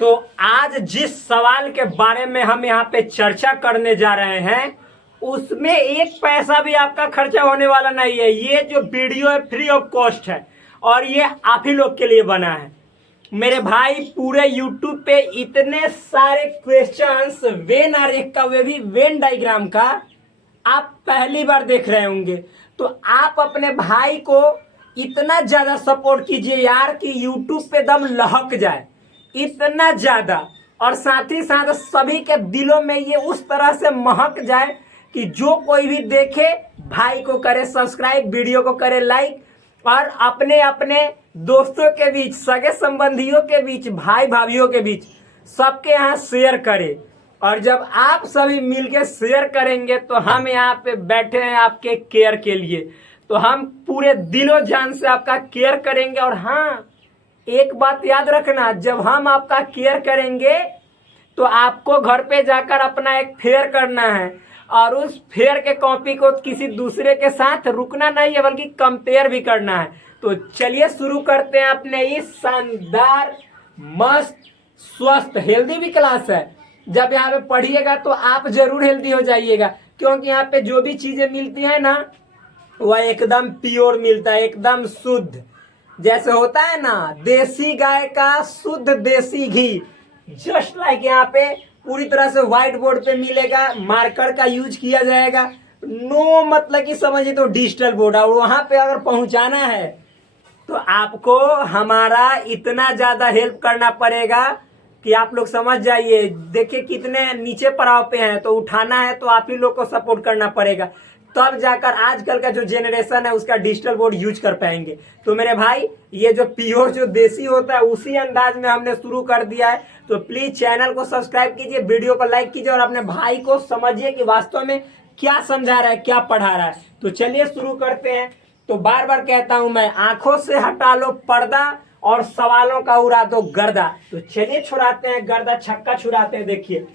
तो आज जिस सवाल के बारे में हम यहाँ पे चर्चा करने जा रहे हैं उसमें एक पैसा भी आपका खर्चा होने वाला नहीं है। ये जो वीडियो है फ्री ऑफ कॉस्ट है और ये आप ही लोग के लिए बना है। मेरे भाई पूरे यूट्यूब पे इतने सारे क्वेश्चंस वेन आरेख का, वे भी वेन डायग्राम का, आप पहली बार देख रहे होंगे। तो आप अपने भाई को इतना ज्यादा सपोर्ट कीजिए यार कि यूट्यूब पे दम लहक जाए, इतना ज्यादा। और साथ ही साथ सभी के दिलों में ये उस तरह से महक जाए कि जो कोई भी देखे भाई को करे सब्सक्राइब, वीडियो को करे लाइक और अपने अपने दोस्तों के बीच, सगे संबंधियों के बीच, भाई भाभीियों के बीच सबके यहाँ शेयर करे। और जब आप सभी मिलके शेयर करेंगे तो हम यहाँ पे बैठे हैं आपके केयर के लिए। तो हम पूरे दिलो जान से आपका केयर करेंगे। और हाँ, एक बात याद रखना, जब हम आपका केयर करेंगे तो आपको घर पे जाकर अपना एक फेयर करना है और उस फेयर के कॉपी को किसी दूसरे के साथ रुकना नहीं है बल्कि कंपेयर भी करना है। तो चलिए शुरू करते हैं अपने इस शानदार, मस्त, स्वस्थ, हेल्दी भी क्लास है। जब यहाँ पे पढ़िएगा तो आप जरूर हेल्दी हो जाइएगा, क्योंकि यहाँ पे जो भी चीजें मिलती है ना वह एकदम प्योर मिलता है, एकदम शुद्ध। जैसे होता है ना देसी गाय का शुद्ध देसी घी, जस्ट लाइक यहाँ पे पूरी तरह से व्हाइट बोर्ड पे मिलेगा, मार्कर का यूज किया जाएगा। नो मतलब कि समझिए तो डिजिटल बोर्ड, और वहां पे अगर पहुंचाना है तो आपको हमारा इतना ज्यादा हेल्प करना पड़ेगा कि आप लोग समझ जाइए। देखिए कितने नीचे पड़ाव पे हैं, तो उठाना है तो आप ही लोग को सपोर्ट करना पड़ेगा, तब जाकर आजकल का जो जेनरेशन है उसका डिजिटल बोर्ड यूज कर पाएंगे। तो मेरे भाई ये जो प्योर जो देसी होता है उसी अंदाज में हमने शुरू कर दिया है। तो प्लीज चैनल को सब्सक्राइब कीजिए, वीडियो को लाइक कीजिए और अपने भाई को समझिए कि वास्तव में क्या समझा रहा है, क्या पढ़ा रहा है। तो चलिए शुरू करते हैं। तो बार बार कहता हूं मैं, आंखों से हटा लो पर्दा और सवालों का उड़ा दो गर्दा। तो चलिए छुड़ाते हैं गर्दा, छक्का छुड़ाते हैं। देखिए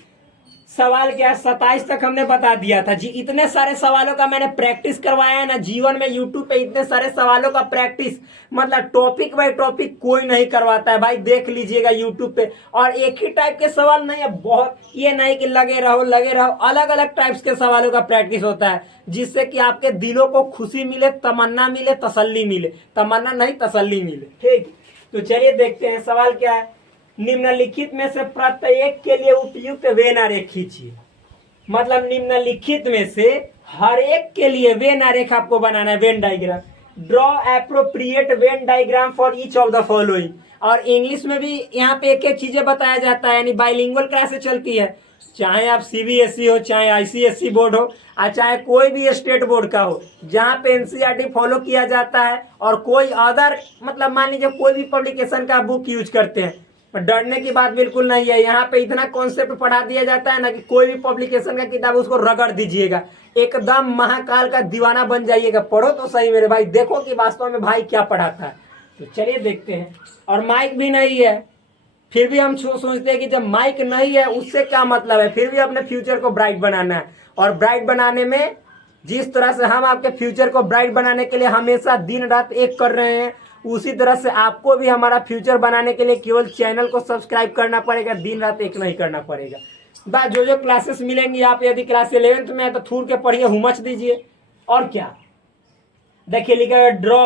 सवाल क्या है, 27 तक हमने बता दिया था जी। इतने सारे सवालों का मैंने प्रैक्टिस करवाया है ना जीवन में, यूट्यूब पे इतने सारे सवालों का प्रैक्टिस, मतलब टॉपिक बाय टॉपिक कोई नहीं करवाता है भाई, देख लीजिएगा यूट्यूब पे। और एक ही टाइप के सवाल नहीं है, बहुत, ये नहीं कि लगे रहो, अलग अलग टाइप्स के सवालों का प्रैक्टिस होता है, जिससे कि आपके दिलों को खुशी मिले, तमन्ना मिले, तसल्ली मिले, तमन्ना नहीं तसल्ली मिले। ठीक, तो चलिए देखते हैं सवाल क्या है। निम्नलिखित में से प्रत्येक के लिए उपयुक्त वेन आरेख खींचिए। मतलब निम्नलिखित में से हर एक के लिए वेन आरेख आपको बनाना है, Venn diagram. Draw appropriate Venn diagram for each of the following. और इंग्लिश में भी यहाँ पे एक एक चीजें बताया जाता है, यानी बाइलिंगुअल क्लासेस चलती है, चाहे आप सीबीएसई हो, चाहे आईसीएसई बोर्ड हो, और चाहे कोई भी स्टेट बोर्ड का हो, जहाँ पे एनसीईआरटी फॉलो किया जाता है। और कोई अदर, मतलब मान लीजिए कोई भी पब्लिकेशन का बुक यूज करते हैं, डरने की बात बिल्कुल नहीं है। यहाँ पे इतना कॉन्सेप्ट पढ़ा दिया जाता है ना कि कोई भी पब्लिकेशन का किताब उसको रगड़ दीजिएगा, एकदम महाकाल का दीवाना बन जाइएगा। पढ़ो तो सही मेरे भाई, देखो कि वास्तव में भाई क्या पढ़ाता है। तो चलिए देखते हैं। और माइक भी नहीं है, फिर भी हम सोचते हैं कि जब माइक नहीं है उससे क्या मतलब है, फिर भी अपने फ्यूचर को ब्राइट बनाना है। और ब्राइट बनाने में जिस तरह से हम आपके फ्यूचर को ब्राइट बनाने के लिए हमेशा दिन रात एक कर रहे हैं, उसी तरह से आपको भी हमारा फ्यूचर बनाने के लिए केवल चैनल को सब्सक्राइब करना पड़ेगा, दिन रात एक नहीं करना पड़ेगा। बस जो क्लासेस मिलेंगी, आप यदि क्लास 11th में है तो थूर के पढ़िए, हुमच दीजिए। और क्या देखिए लिखा है, ड्रॉ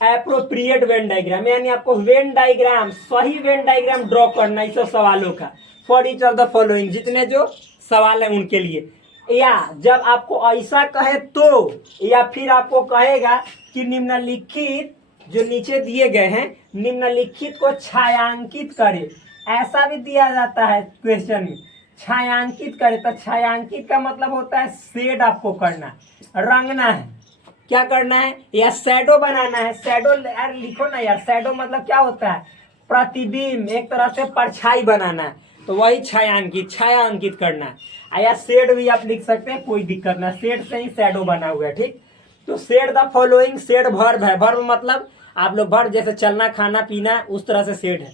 एप्रोप्रिएट वेन डायग्राम, यानी आपको वेन डायग्राम, सही वेन डायग्राम ड्रॉ करना इस सवालों का, for each of the following, जितने जो सवाल है उनके लिए। या जब आपको ऐसा कहे तो, या फिर आपको कहेगा कि निम्नलिखित जो नीचे दिए गए हैं, निम्नलिखित को छायांकित करे, ऐसा भी दिया जाता है क्वेश्चन में, छायांकित करे। तो छायांकित का मतलब होता है शेड आपको करना, रंगना है, क्या करना है, या शैडो बनाना है। शैडो यार लिखो ना यार, शैडो मतलब क्या होता है, प्रतिबिंब, एक तरह से परछाई बनाना है, तो वही छायांकित, छाया अंकित करना है। या शेड भी आप लिख सकते हैं, कोई दिक्कत ना, शेड से ही शैडो बना हुआ है। ठीक, तो shed the following, shed verb है, वर्ब मतलब आप लोग वर्ब जैसे चलना, खाना, पीना, उस तरह से शेड है।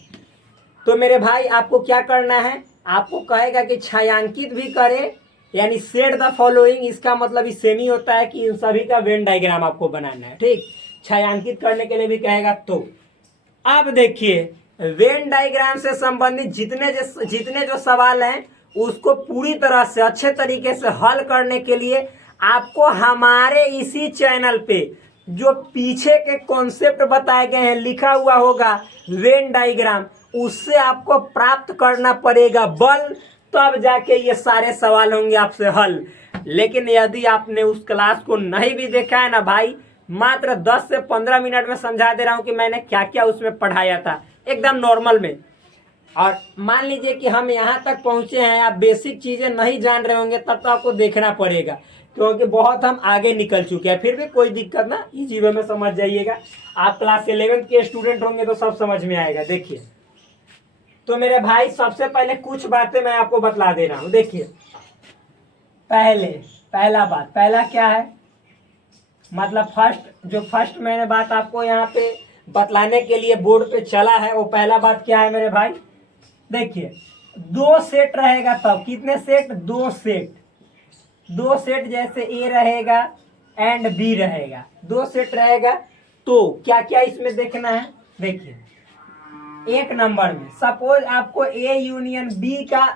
तो मेरे भाई आपको क्या करना है, आपको कहेगा कि छायांकित भी करे, यानी शेड द फॉलोइंग, इसका मतलब ही सेम ही होता है कि इन सभी का वेन डायग्राम आपको बनाना है। ठीक, छायांकित करने के लिए भी कहेगा। तो अब देखिए वेन डायग्राम से संबंधित जितने जो सवाल हैं उसको पूरी तरह से अच्छे तरीके से हल करने के लिए आपको हमारे इसी चैनल पे जो पीछे के कॉन्सेप्ट बताए गए हैं लिखा हुआ होगा वेन डायग्राम, उससे आपको प्राप्त करना पड़ेगा बल, तब जाके ये सारे सवाल होंगे आपसे हल। लेकिन यदि आपने उस क्लास को नहीं भी देखा है ना भाई, मात्र 10 से 15 मिनट में समझा दे रहा हूँ कि मैंने क्या क्या उसमें पढ़ाया था एकदम नॉर्मल में। और मान लीजिए कि हम यहाँ तक पहुँचे हैं, आप बेसिक चीज़ें नहीं जान रहे होंगे तब तो आपको देखना पड़ेगा, क्योंकि बहुत हम आगे निकल चुके हैं। फिर भी कोई दिक्कत ना, इजी वे में समझ जाइएगा। आप क्लास 11th के स्टूडेंट होंगे तो सब समझ में आएगा। देखिए तो मेरे भाई सबसे पहले कुछ बातें मैं आपको बतला दे रहा हूँ। देखिए पहला क्या है, मतलब फर्स्ट मैंने बात आपको यहाँ पे बतलाने के लिए बोर्ड पे चला है, वो पहला बात क्या है मेरे भाई। देखिए 2 सेट रहेगा, तब कितने सेट, 2 सेट जैसे ए रहेगा एंड बी रहेगा, 2 सेट रहेगा। तो क्या क्या इसमें देखना है, देखिए 1 नंबर में सपोज आपको ए यूनियन बी का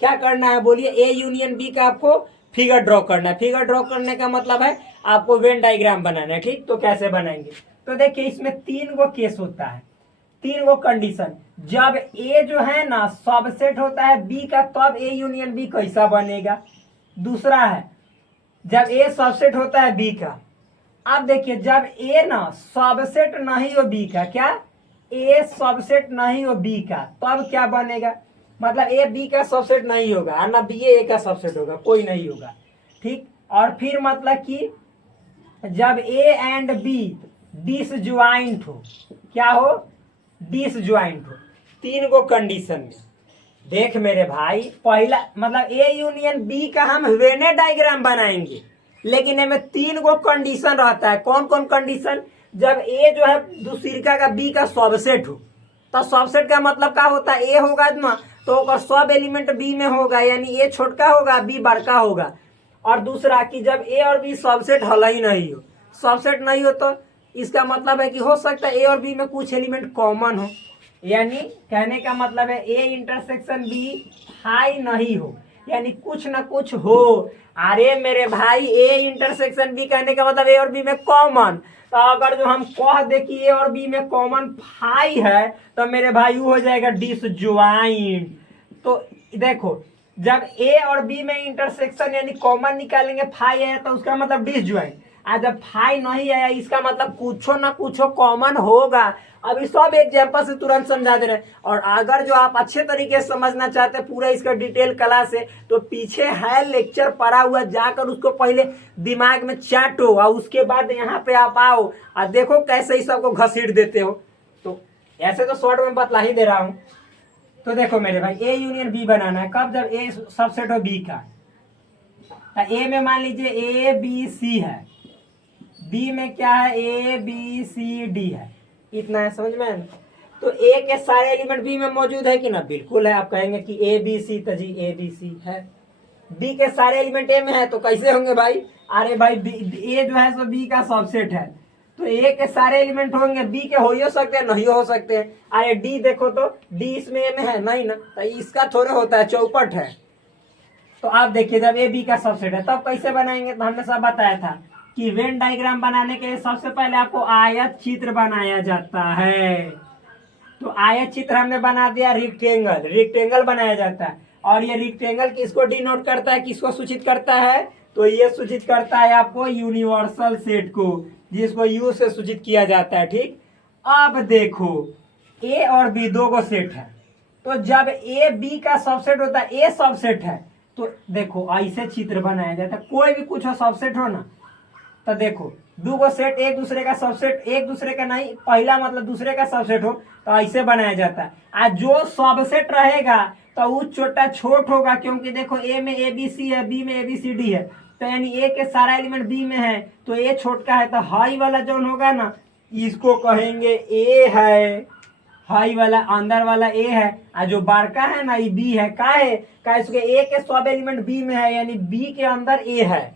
क्या करना है, बोलिए, ए यूनियन बी का आपको फिगर ड्रॉ करना है। फिगर ड्रॉ करने का मतलब है आपको वेन डायग्राम बनाना है, ठीक। तो कैसे बनाएंगे, तो देखिए इसमें 3 गो केस होता है, 3 गो कंडीशन। जब ए जो है ना सबसेट होता है बी का, तब ए यूनियन बी कैसा बनेगा। दूसरा है जब ए सबसेट होता है बी का। अब देखिए जब ए ना सबसेट नहीं हो बी का, क्या ए सबसेट नहीं हो बी का, तब क्या बनेगा, मतलब ए बी का सबसेट नहीं होगा और ना बी ए का सबसेट होगा, कोई नहीं होगा, ठीक। और फिर मतलब कि जब ए एंड बी डिसज्वाइंट हो, क्या हो, डिसज्वाइंट हो। 3 गो कंडीशन में देख मेरे भाई, पहला मतलब ए यूनियन बी का हम वेने डायग्राम बनाएंगे, लेकिन इनमें 3 गो कंडीशन रहता है। कौन कौन कंडीशन, जब ए जो है दूसरिका का बी का सबसेट हो, तो सबसेट का मतलब क्या होता है, ए होगा ना तो सब एलिमेंट बी में होगा, यानी ए छोटका होगा बी बड़का होगा। और दूसरा कि जब ए और बी सबसेट हल ही नहीं हो, सबसेट नहीं हो तो इसका मतलब है कि हो सकता है ए और बी में कुछ एलिमेंट कॉमन हो, यानी कहने का मतलब है ए इंटरसेक्शन बी हाई नहीं हो, यानी कुछ ना कुछ हो। अरे मेरे भाई ए इंटरसेक्शन बी कहने का मतलब ए और बी में कॉमन, तो अगर जो हम कह दे कि ए और बी में कॉमन फाई है तो मेरे भाई वो हो जाएगा डिसज्वाइंट। तो देखो जब ए और बी में इंटरसेक्शन यानी कॉमन निकालेंगे फाई है तो उसका मतलब डिसज्वाइंट, और जब फाई नहीं आया इसका मतलब कुछो ना कुछो कॉमन होगा। अभी सब एग्जाम्पल से तुरंत समझा दे रहे हैं। और अगर जो आप अच्छे तरीके से समझना चाहते हैं पूरा इसका डिटेल क्लास है तो पीछे है लेक्चर पड़ा हुआ, जाकर उसको पहले दिमाग में चाटो और उसके बाद यहाँ पे आप आओ और देखो कैसे ही सबको घसीट देते हो। तो ऐसे तो शॉर्ट में बतला ही दे रहा हूँ। तो देखो मेरे भाई ए यूनियन बी बनाना है, कब, जब ए सबसेट हो बी का। ए में मान लीजिए ए बी सी है, बी में क्या है ए बी सी डी है, इतना है, समझ में। तो ए के सारे एलिमेंट बी में मौजूद है कि ना, बिल्कुल है। आप कहेंगे कि ए बी सी, तो जी ए बी सी है। बी के सारे एलिमेंट ए में है तो कैसे होंगे भाई, अरे भाई ए जो है सो बी का सबसेट है, तो ए के सारे एलिमेंट होंगे, बी के हो सकते हैं नहीं हो सकते हैं। अरे डी देखो तो डी इसमें ए में है नहीं ना, तो इसका थोड़े होता है, चौपट है। तो आप देखिए जब ए बी का सबसेट है तब कैसे बनाएंगे, तो हमने सब बताया था कि वेन डायग्राम बनाने के लिए सबसे पहले आपको आयत चित्र बनाया जाता है। तो आयत चित्र हमने बना दिया, रेक्टेंगल बनाया जाता है। और ये रेक्टेंगल किसको डिनोट करता है, किसको सूचित करता है, तो ये सूचित करता है आपको यूनिवर्सल सेट को, जिसको यू से सूचित किया जाता है, ठीक। अब देखो ए और बी 2 गो सेट है, तो जब ए बी का सबसेट होता है, ए सबसेट है, तो देखो ऐसे चित्र बनाया जाता है। कोई भी कुछ सबसेट हो ना, तो देखो 2 गो सेट एक दूसरे का सबसेट, एक दूसरे का नहीं, पहला मतलब दूसरे का सबसेट हो तो ऐसे बनाया जाता है। और जो सबसेट रहेगा तो वो छोटा छोट होगा, क्योंकि देखो ए में ए बी सी है, बी में ए बी सी डी है, तो यानी ए के सारा एलिमेंट बी में है तो ए छोटका है, तो हाई वाला जो होगा ना इसको कहेंगे ए है, हाई वाला अंदर वाला ए है, और जो बारका है ना ये बी है। का है, का इसके ए के सब एलिमेंट बी में है, यानी बी के अंदर ए है,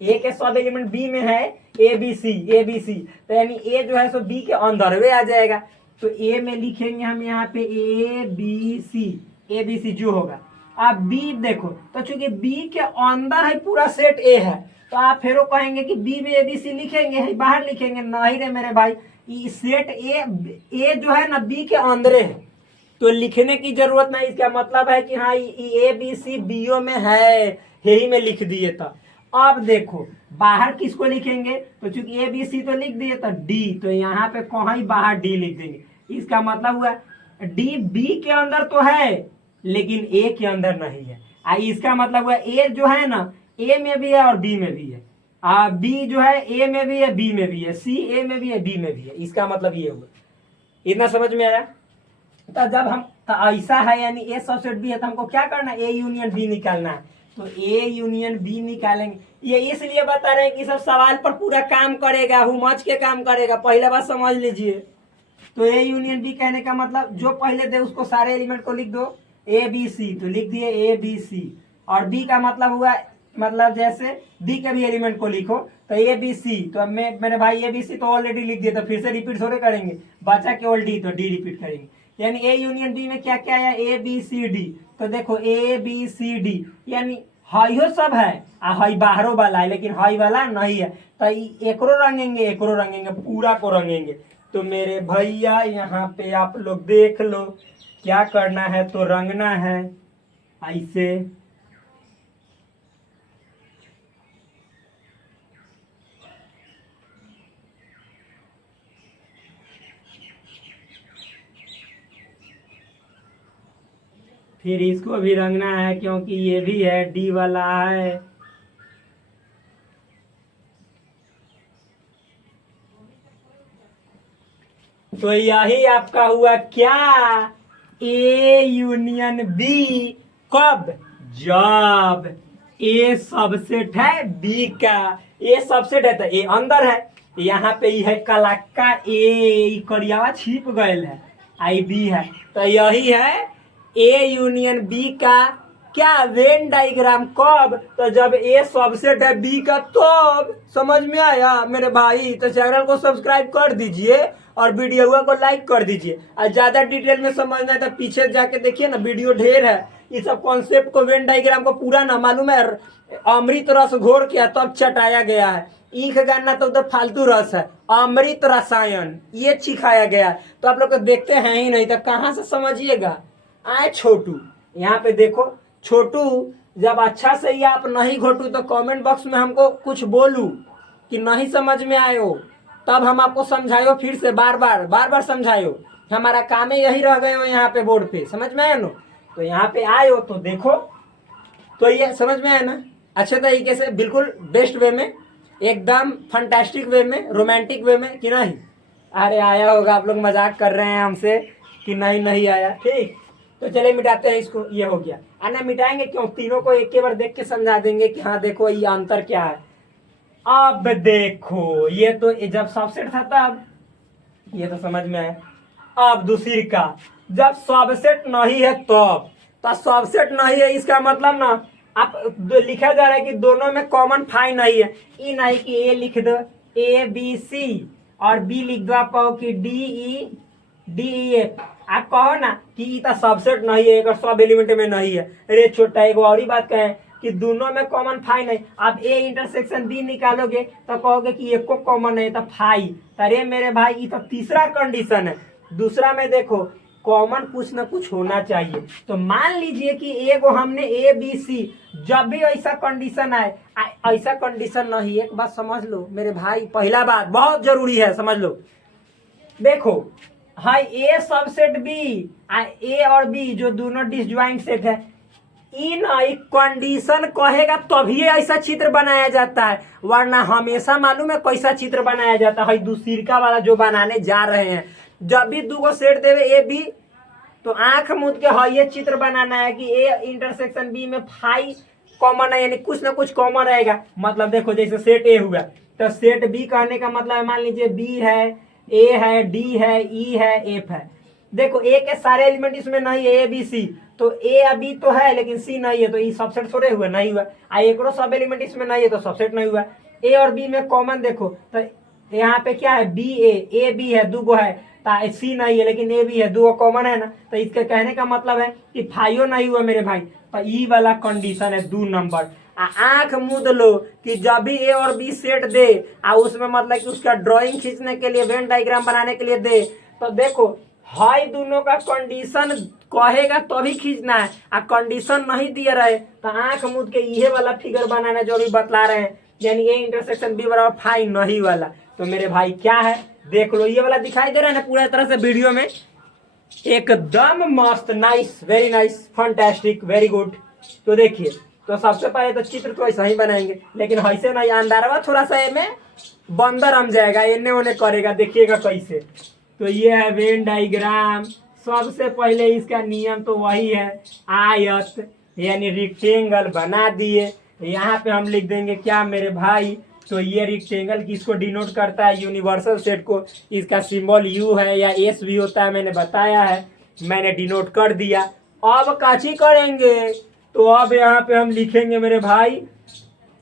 ए के सब एलिमेंट बी में है, ए बी सी, तो यानी ए जो है सो बी के अंदर वे आ जाएगा। तो ए में लिखेंगे हम यहाँ पे ए बी सी जो होगा। अब बी देखो, तो चूंकि बी के अंदर है पूरा सेट ए है, तो आप फिर कहेंगे कि बी में ए बी सी लिखेंगे, है बाहर लिखेंगे, नहीं रे मेरे भाई, सेट ए जो है ना बी के अंदर है, तो लिखने की जरूरत नहीं। इसका मतलब है कि हाँ ए बी सी बीओ में है, यही में लिख दिए। तो अब देखो बाहर किसको लिखेंगे, तो चूंकि ए बी सी तो लिख दिए, तो डी, तो यहाँ पे कहीं बाहर डी लिख देंगे। इसका मतलब हुआ डी बी के अंदर तो है लेकिन ए के अंदर नहीं है। इसका मतलब हुआ ए जो है ना ए में भी है और बी में भी है, बी जो है ए में भी है बी में भी है, सी ए में भी है बी में भी है। इसका मतलब ये हुआ, इतना समझ में आया। तो जब हम तो ऐसा है यानी ए सबसेट बी है, तो हमको क्या करना है, ए यूनियन बी निकालना है। तो ए यूनियन बी निकालेंगे। ये इसलिए बता रहे हैं कि सब सवाल पर पूरा काम करेगा, हुमच के काम करेगा, पहले बात समझ लीजिए। तो ए यूनियन बी कहने का मतलब जो पहले दे उसको सारे एलिमेंट को लिख दो, ए बी सी, तो लिख दिए ए बी सी। और बी का मतलब हुआ, मतलब जैसे बी के भी एलिमेंट को लिखो, तो ए बी सी, तो अब मेरे भाई ए बी सी तो ऑलरेडी लिख दिया, तो फिर से रिपीट थोड़े करेंगे, बचा केवल डी, तो डी रिपीट करेंगे। यानी ए यूनियन बी में क्या क्या आया, ए बी सी डी। तो देखो ए बी सी डी, यानी हाइयो सब है, हाई बाहरों वाला है लेकिन हाई वाला नहीं है, तो एकरो रंगेंगे, पूरा को रंगेंगे। तो मेरे भैया यहाँ पे आप लोग देख लो क्या करना है, तो रंगना है ऐसे। फिर इसको भी रंगना है क्योंकि ये भी है डी वाला है। तो यही आपका हुआ क्या, ए यूनियन बी। कब, जब ए सबसेट है बी का, ए सबसेट है तो ए अंदर है, यहाँ पे है कलाका ए करियावा छिप गए है, आई बी है, तो यही है ए यूनियन बी का क्या, वेन डायग्राम। कब, तो जब ए सबसेट है बी का, तब। समझ में आया मेरे भाई। तो चैनल को सब्सक्राइब कर दीजिए और वीडियो को लाइक कर दीजिए। और ज्यादा डिटेल में समझना है तो पीछे जाके देखिए ना, वीडियो ढेर है। इस सब कॉन्सेप्ट को, वेन डायग्राम को पूरा ना मालूम है, अमृत रस घोर किया तब चटाया गया है। ईख गाना तो उधर फालतू रस है, अमृत रसायन ये सिखाया गया। तो आप लोग तो देखते हैं ही नहीं, तो कहाँ से समझिएगा। आए छोटू, यहाँ पे देखो छोटू, जब अच्छा से ही आप नहीं घोटू तो कमेंट बॉक्स में हमको कुछ बोलू कि नहीं समझ में आयो, तब हम आपको समझायो, फिर से बार बार समझायो। हमारा काम है यही रह गए हो यहाँ पे बोर्ड पे, समझ में आया ना। तो यहाँ पे आयो तो देखो, तो ये समझ में आया ना अच्छे तरीके से, बिल्कुल बेस्ट वे में, एकदम फंटास्टिक वे में, रोमांटिक वे में, कि नहीं। अरे आया होगा, आप लोग मजाक कर रहे हैं हमसे कि नहीं आया। ठीक, तो चले मिटाते हैं इसको। ये हो गया, आना मिटाएंगे क्यों, तीनों को एक बार देख के समझा देंगे कि हाँ देखो ये अंतर क्या है। अब देखो ये तो जब सबसेट था तब, ये तो समझ में है। अब दूसरी का, जब सबसेट नहीं है तब, तो सबसेट नहीं है इसका मतलब ना, आप लिखा जा रहा है कि दोनों में कॉमन फाई नहीं है। ई नहीं कि ए लिख दो ए बी सी और बी लिख दो, आप कहो कि डी ई एफ, आप कहो ना कि ई तो सबसेट नहीं है, अगर सब एलिमेंट में नहीं है। अरे छोटा एक और ही बात कहें कि दोनों में कॉमन फाई नहीं। आप ए इंटरसेक्शन बी निकालोगे तो कहोगे कि एक को कॉमन है तो फाई। अरे मेरे भाई ये तो तीसरा कंडीशन है। दूसरा में देखो कॉमन कुछ ना कुछ होना चाहिए। तो मान लीजिए कि एगो हमने ए बी सी, जब भी ऐसा कंडीशन आए, ऐसा कंडीशन नहीं, एक बात समझ लो मेरे भाई, पहला बात बहुत जरूरी है, समझ लो। देखो हाई ए सबसेट बी, ए और बी जो दोनों डिसजॉइंट सेट है, इन कंडीशन कहेगा तभी ऐसा चित्र बनाया जाता है, वरना हमेशा मालूम है कैसा चित्र बनाया जाता है, दूसरा वाला जो बनाने जा रहे हैं। जब भी दो सेट देवे ए बी, तो आंख मूंद के हाँ ये चित्र बनाना है कि ए इंटरसेक्शन बी में फाई कॉमन है, यानी कुछ ना कुछ कॉमन रहेगा। मतलब देखो जैसे सेट ए हुआ तो सेट बी कहने का मतलब है, मान लीजिए बी है, ए है, डी है, ई है, एफ है। देखो ए के सारे एलिमेंट इसमें नहीं है, ए बी सी, तो ए या बी तो है लेकिन सी नहीं है, तो ये सबसेट थोड़े हुआ, नहीं हुआ। एक सब एलिमेंट इसमें नहीं है तो सबसेट नहीं हुआ। ए और बी में कॉमन देखो तो यहाँ पे क्या है, बी ए बी है, दो है, सी नहीं है लेकिन ए भी है, दो कॉमन है ना, तो इसके कहने का मतलब है कि फाइव नहीं हुआ मेरे भाई। तो ई वाला कंडीशन है 2 नंबर। आंख मूंद लो कि जब भी ए और बी सेट दे उसमें मतलब कि उसका ड्राइंग खींचने के लिए, वेन डायग्राम बनाने के लिए दे, तो देखो हाई दोनों का कंडीशन कहेगा तभी खींचना है, कंडीशन नहीं दिया रहे तो आंख मूंद के ये वाला फिगर बनाना जो भी बतला रहे हैं, यानी ए इंटरसेक्शन बी बराबर फाइव नहीं वाला। तो मेरे भाई क्या है देख लो, ये वाला दिखाई दे रहा है ना पूरा तरह से वीडियो में, एकदम मस्त, nice, very nice, fantastic, very good. तो देखिए, तो सबसे पहले तो चित्र तो ऐसा ही बनाएंगे, लेकिन ऐसे नहीं, अंदरवा थोड़ा सा में बंदर हम जाएगा, इन्ने उन्हें करेगा, देखिएगा कैसे। तो ये है वेन डायग्राम। सबसे पहले इसका नियम तो वही है, आयत यानी रेक्टेंगल बना दिए। यहाँ पे हम लिख देंगे क्या मेरे भाई, तो ये रेक्टेंगल किसको डिनोट करता है, यूनिवर्सल सेट को। इसका सिंबल यू है या एस भी होता है, मैंने बताया है, मैंने डिनोट कर दिया। अब काची करेंगे, तो अब यहाँ पे हम लिखेंगे मेरे भाई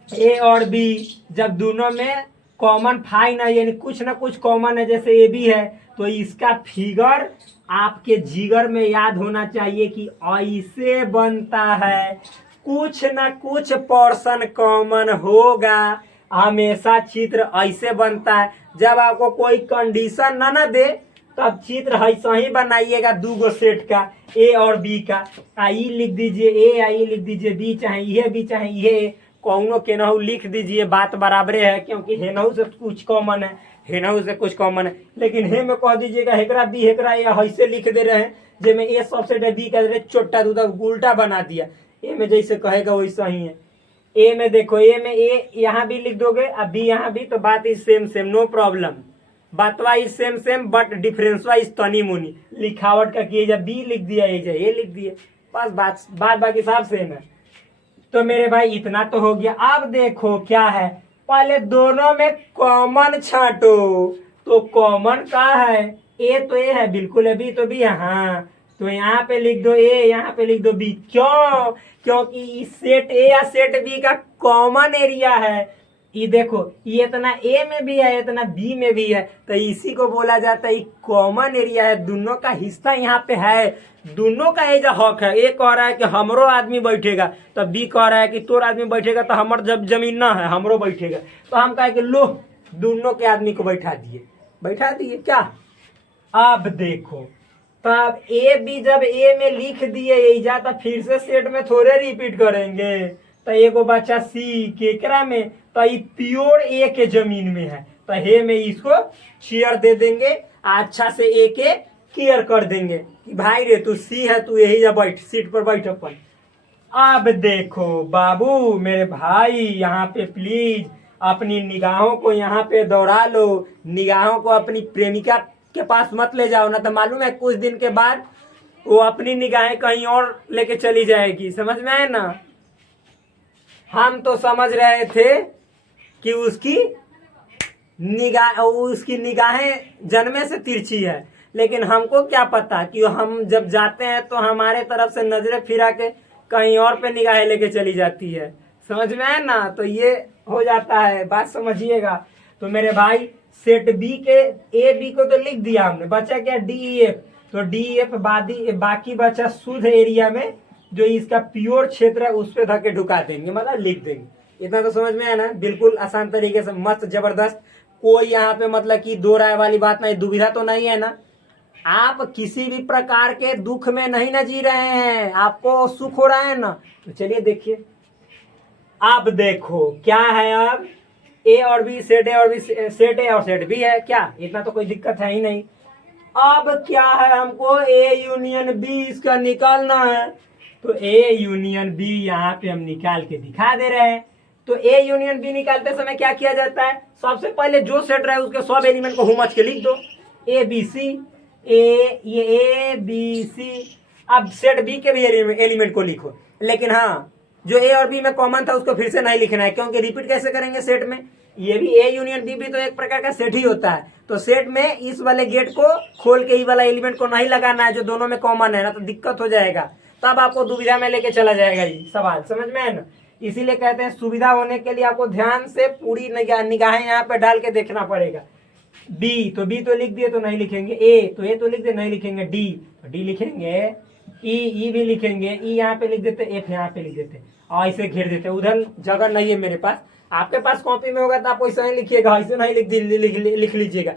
ए और बी, जब दोनों में कॉमन फाइन है यानी कुछ ना कुछ कॉमन है, जैसे ए बी है, तो इसका फिगर आपके जिगर में याद होना चाहिए कि ऐसे बनता है, कुछ ना कुछ पोर्शन कॉमन होगा, हमेशा चित्र ऐसे बनता है। जब आपको कोई कंडीशन ना दे तब चित्र ऐसा ही बनाइएगा, 2 सेट का, ए और बी का। आई लिख दीजिए ए, आई लिख दीजिए बी, चाहे ये बी चाहे ये, कौनो केनहू लिख दीजिए, बात बराबरे है, क्योंकि हेनहू से कुछ कॉमन है, हेनहू से कुछ कॉमन है। लेकिन हे में कह दीजिएगा हेकरा बी हेकरा ए, ऐसे लिख दे रहे हैं जिसमें ए सबसेट है, बी का छोटा दूधा उल्टा बना दिया, ए में जैसे कहेगा वैसा ही है। ए में देखो, ए में ए यहाँ भी लिख दोगे अब बी यहाँ भी, तो बात is same same, no problem, बातवा is same same, but difference wise तनी मुनी, लिखावट का किए, जब बी लिख दिया ये लिख दिए, बस बात बाकी सब सेम है। तो मेरे भाई इतना तो हो गया। अब देखो क्या है, पहले दोनों में कॉमन छांटो, तो कॉमन का है, ए तो ए है बिल्कुल है, बी तो बी है, हाँ, तो यहाँ पे लिख दो ए, यहाँ पे लिख दो बी, क्यों, क्योंकि इस सेट ए या सेट बी का कॉमन एरिया है। ये देखो, ये इतना ए में भी है, इतना बी में भी है, तो इसी को बोला जाता है कॉमन एरिया है, दोनों का हिस्सा यहाँ पे है, दोनों का एज हक है। ए कह रहा है कि हमरो आदमी बैठेगा, तो बी कह रहा है कि तोर आदमी बैठेगा, तो हमर जब जमीन ना है हमरो बैठेगा, तो हम कहे कि लो दोनों के आदमी को बैठा दिए क्या। अब देखो, तब ए बी जब ए में लिख दिए एजा, तो फिर से सेट में थोड़े रिपीट करेंगे, तो एगो बच्चा सी केकरा में, तो ये प्योर ए के जमीन में है, तो हे में इसको चेयर दे देंगे, अच्छा से ए के केयर कर देंगे कि भाई रे तू सी है, तू यही जा बैठ, सीट पर बैठ अपन। अब देखो बाबू मेरे भाई, यहाँ पे प्लीज अपनी निगाहों को यहाँ पे दौड़ा लो, निगाहों को अपनी प्रेमिका के पास मत ले जाओ, ना तो मालूम है कुछ दिन के बाद वो अपनी निगाहें कहीं और लेके चली जाएगी, समझ में आए ना। हम तो समझ रहे थे कि उसकी निगाहें जन्मे से तिरछी है, लेकिन हमको क्या पता कि हम जब जाते हैं तो हमारे तरफ से नजरें फिरा के कहीं और पे निगाहें लेके चली जाती है, समझ में आए ना। तो ये हो जाता है, बात समझिएगा। तो मेरे भाई सेट बी के ए बी को तो लिख दिया हमने, बचा क्या डी ई एफ, तो डी ई एफ बाकी बचा शुद्ध एरिया में जो इसका प्योर क्षेत्र है उस पे धके ढुका देंगे, मतलब लिख देंगे। इतना तो समझ में आया ना, बिल्कुल आसान तरीके से, मस्त जबरदस्त, कोई यहाँ पे मतलब कि दो राय वाली बात नहीं, दुविधा तो नहीं है ना। आप किसी भी प्रकार के दुख में नहीं ना जी रहे हैं, आपको सुख हो रहा है ना। तो चलिए देखिए, अब देखो क्या है, अब ए और बी, सेट ए और बी, सेट ए और सेट बी है क्या, इतना तो कोई दिक्कत है ही नहीं। अब क्या है, हमको ए यूनियन बी इसका निकालना है, तो ए यूनियन बी यहाँ पे हम निकाल के दिखा दे रहे हैं। तो ए यूनियन बी निकालते समय क्या किया जाता है, सबसे पहले जो सेट रहे उसके सब एलिमेंट को हुमच के लिख दो, ए बी सी, ए बी सी। अब सेट बी के भी एलिमेंट को लिखो, लेकिन हाँ जो ए और बी में कॉमन था उसको फिर से नहीं लिखना है, क्योंकि रिपीट कैसे करेंगे सेट में, ये भी ए यूनियन बी भी तो एक प्रकार का सेट ही होता है। तो सेट में इस वाले गेट को खोल के ई वाला एलिमेंट को नहीं लगाना है जो दोनों में कॉमन है ना, तो दिक्कत हो जाएगा, तब आपको दुविधा में लेके चला जाएगा ये सवाल, समझ में है ना। इसीलिए कहते हैं सुविधा होने के लिए आपको ध्यान से पूरी निगाहें यहाँ पे डाल के देखना पड़ेगा। बी तो लिख दिए तो नहीं लिखेंगे, ए तो लिख दिए नहीं लिखेंगे, डी तो डी लिखेंगे, ई भी लिखेंगे, ई यहाँ पे लिख देते, एफ यहाँ पे लिख देते और ऐसे घेर देते। उधर जगह नहीं है मेरे पास, आपके पास कॉपी में होगा तो आप वैसे ही लिखिएगा, ऐसे नहीं लिख लीजिएगा।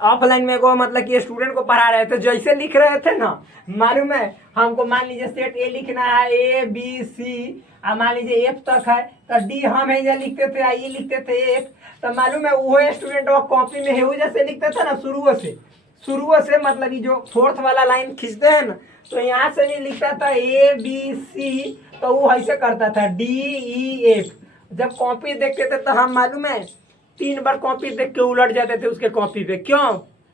ऑफलाइन में को मतलब कि स्टूडेंट को पढ़ा रहे थे, जैसे लिख रहे थे ना, मालूम है हमको मान लीजिए सेट ए लिखना है, ए बी सी, मान लीजिए एफ तक है तो डी हम है लिखते थे, आई लिखते थे एफ, तो मालूम है वो स्टूडेंट वो कॉपी में है जैसे लिखते थे ना शुरू से मतलब ये जो फोर्थ वाला लाइन खींचते हैं ना, तो यहाँ से भी लिखता था ए बी सी, तो वो ऐसे करता था डी ई एफ। जब कॉपी देखते थे तो हम मालूम है 3 बार कॉपी देख के उलट जाते थे उसके कॉपी पे। क्यों?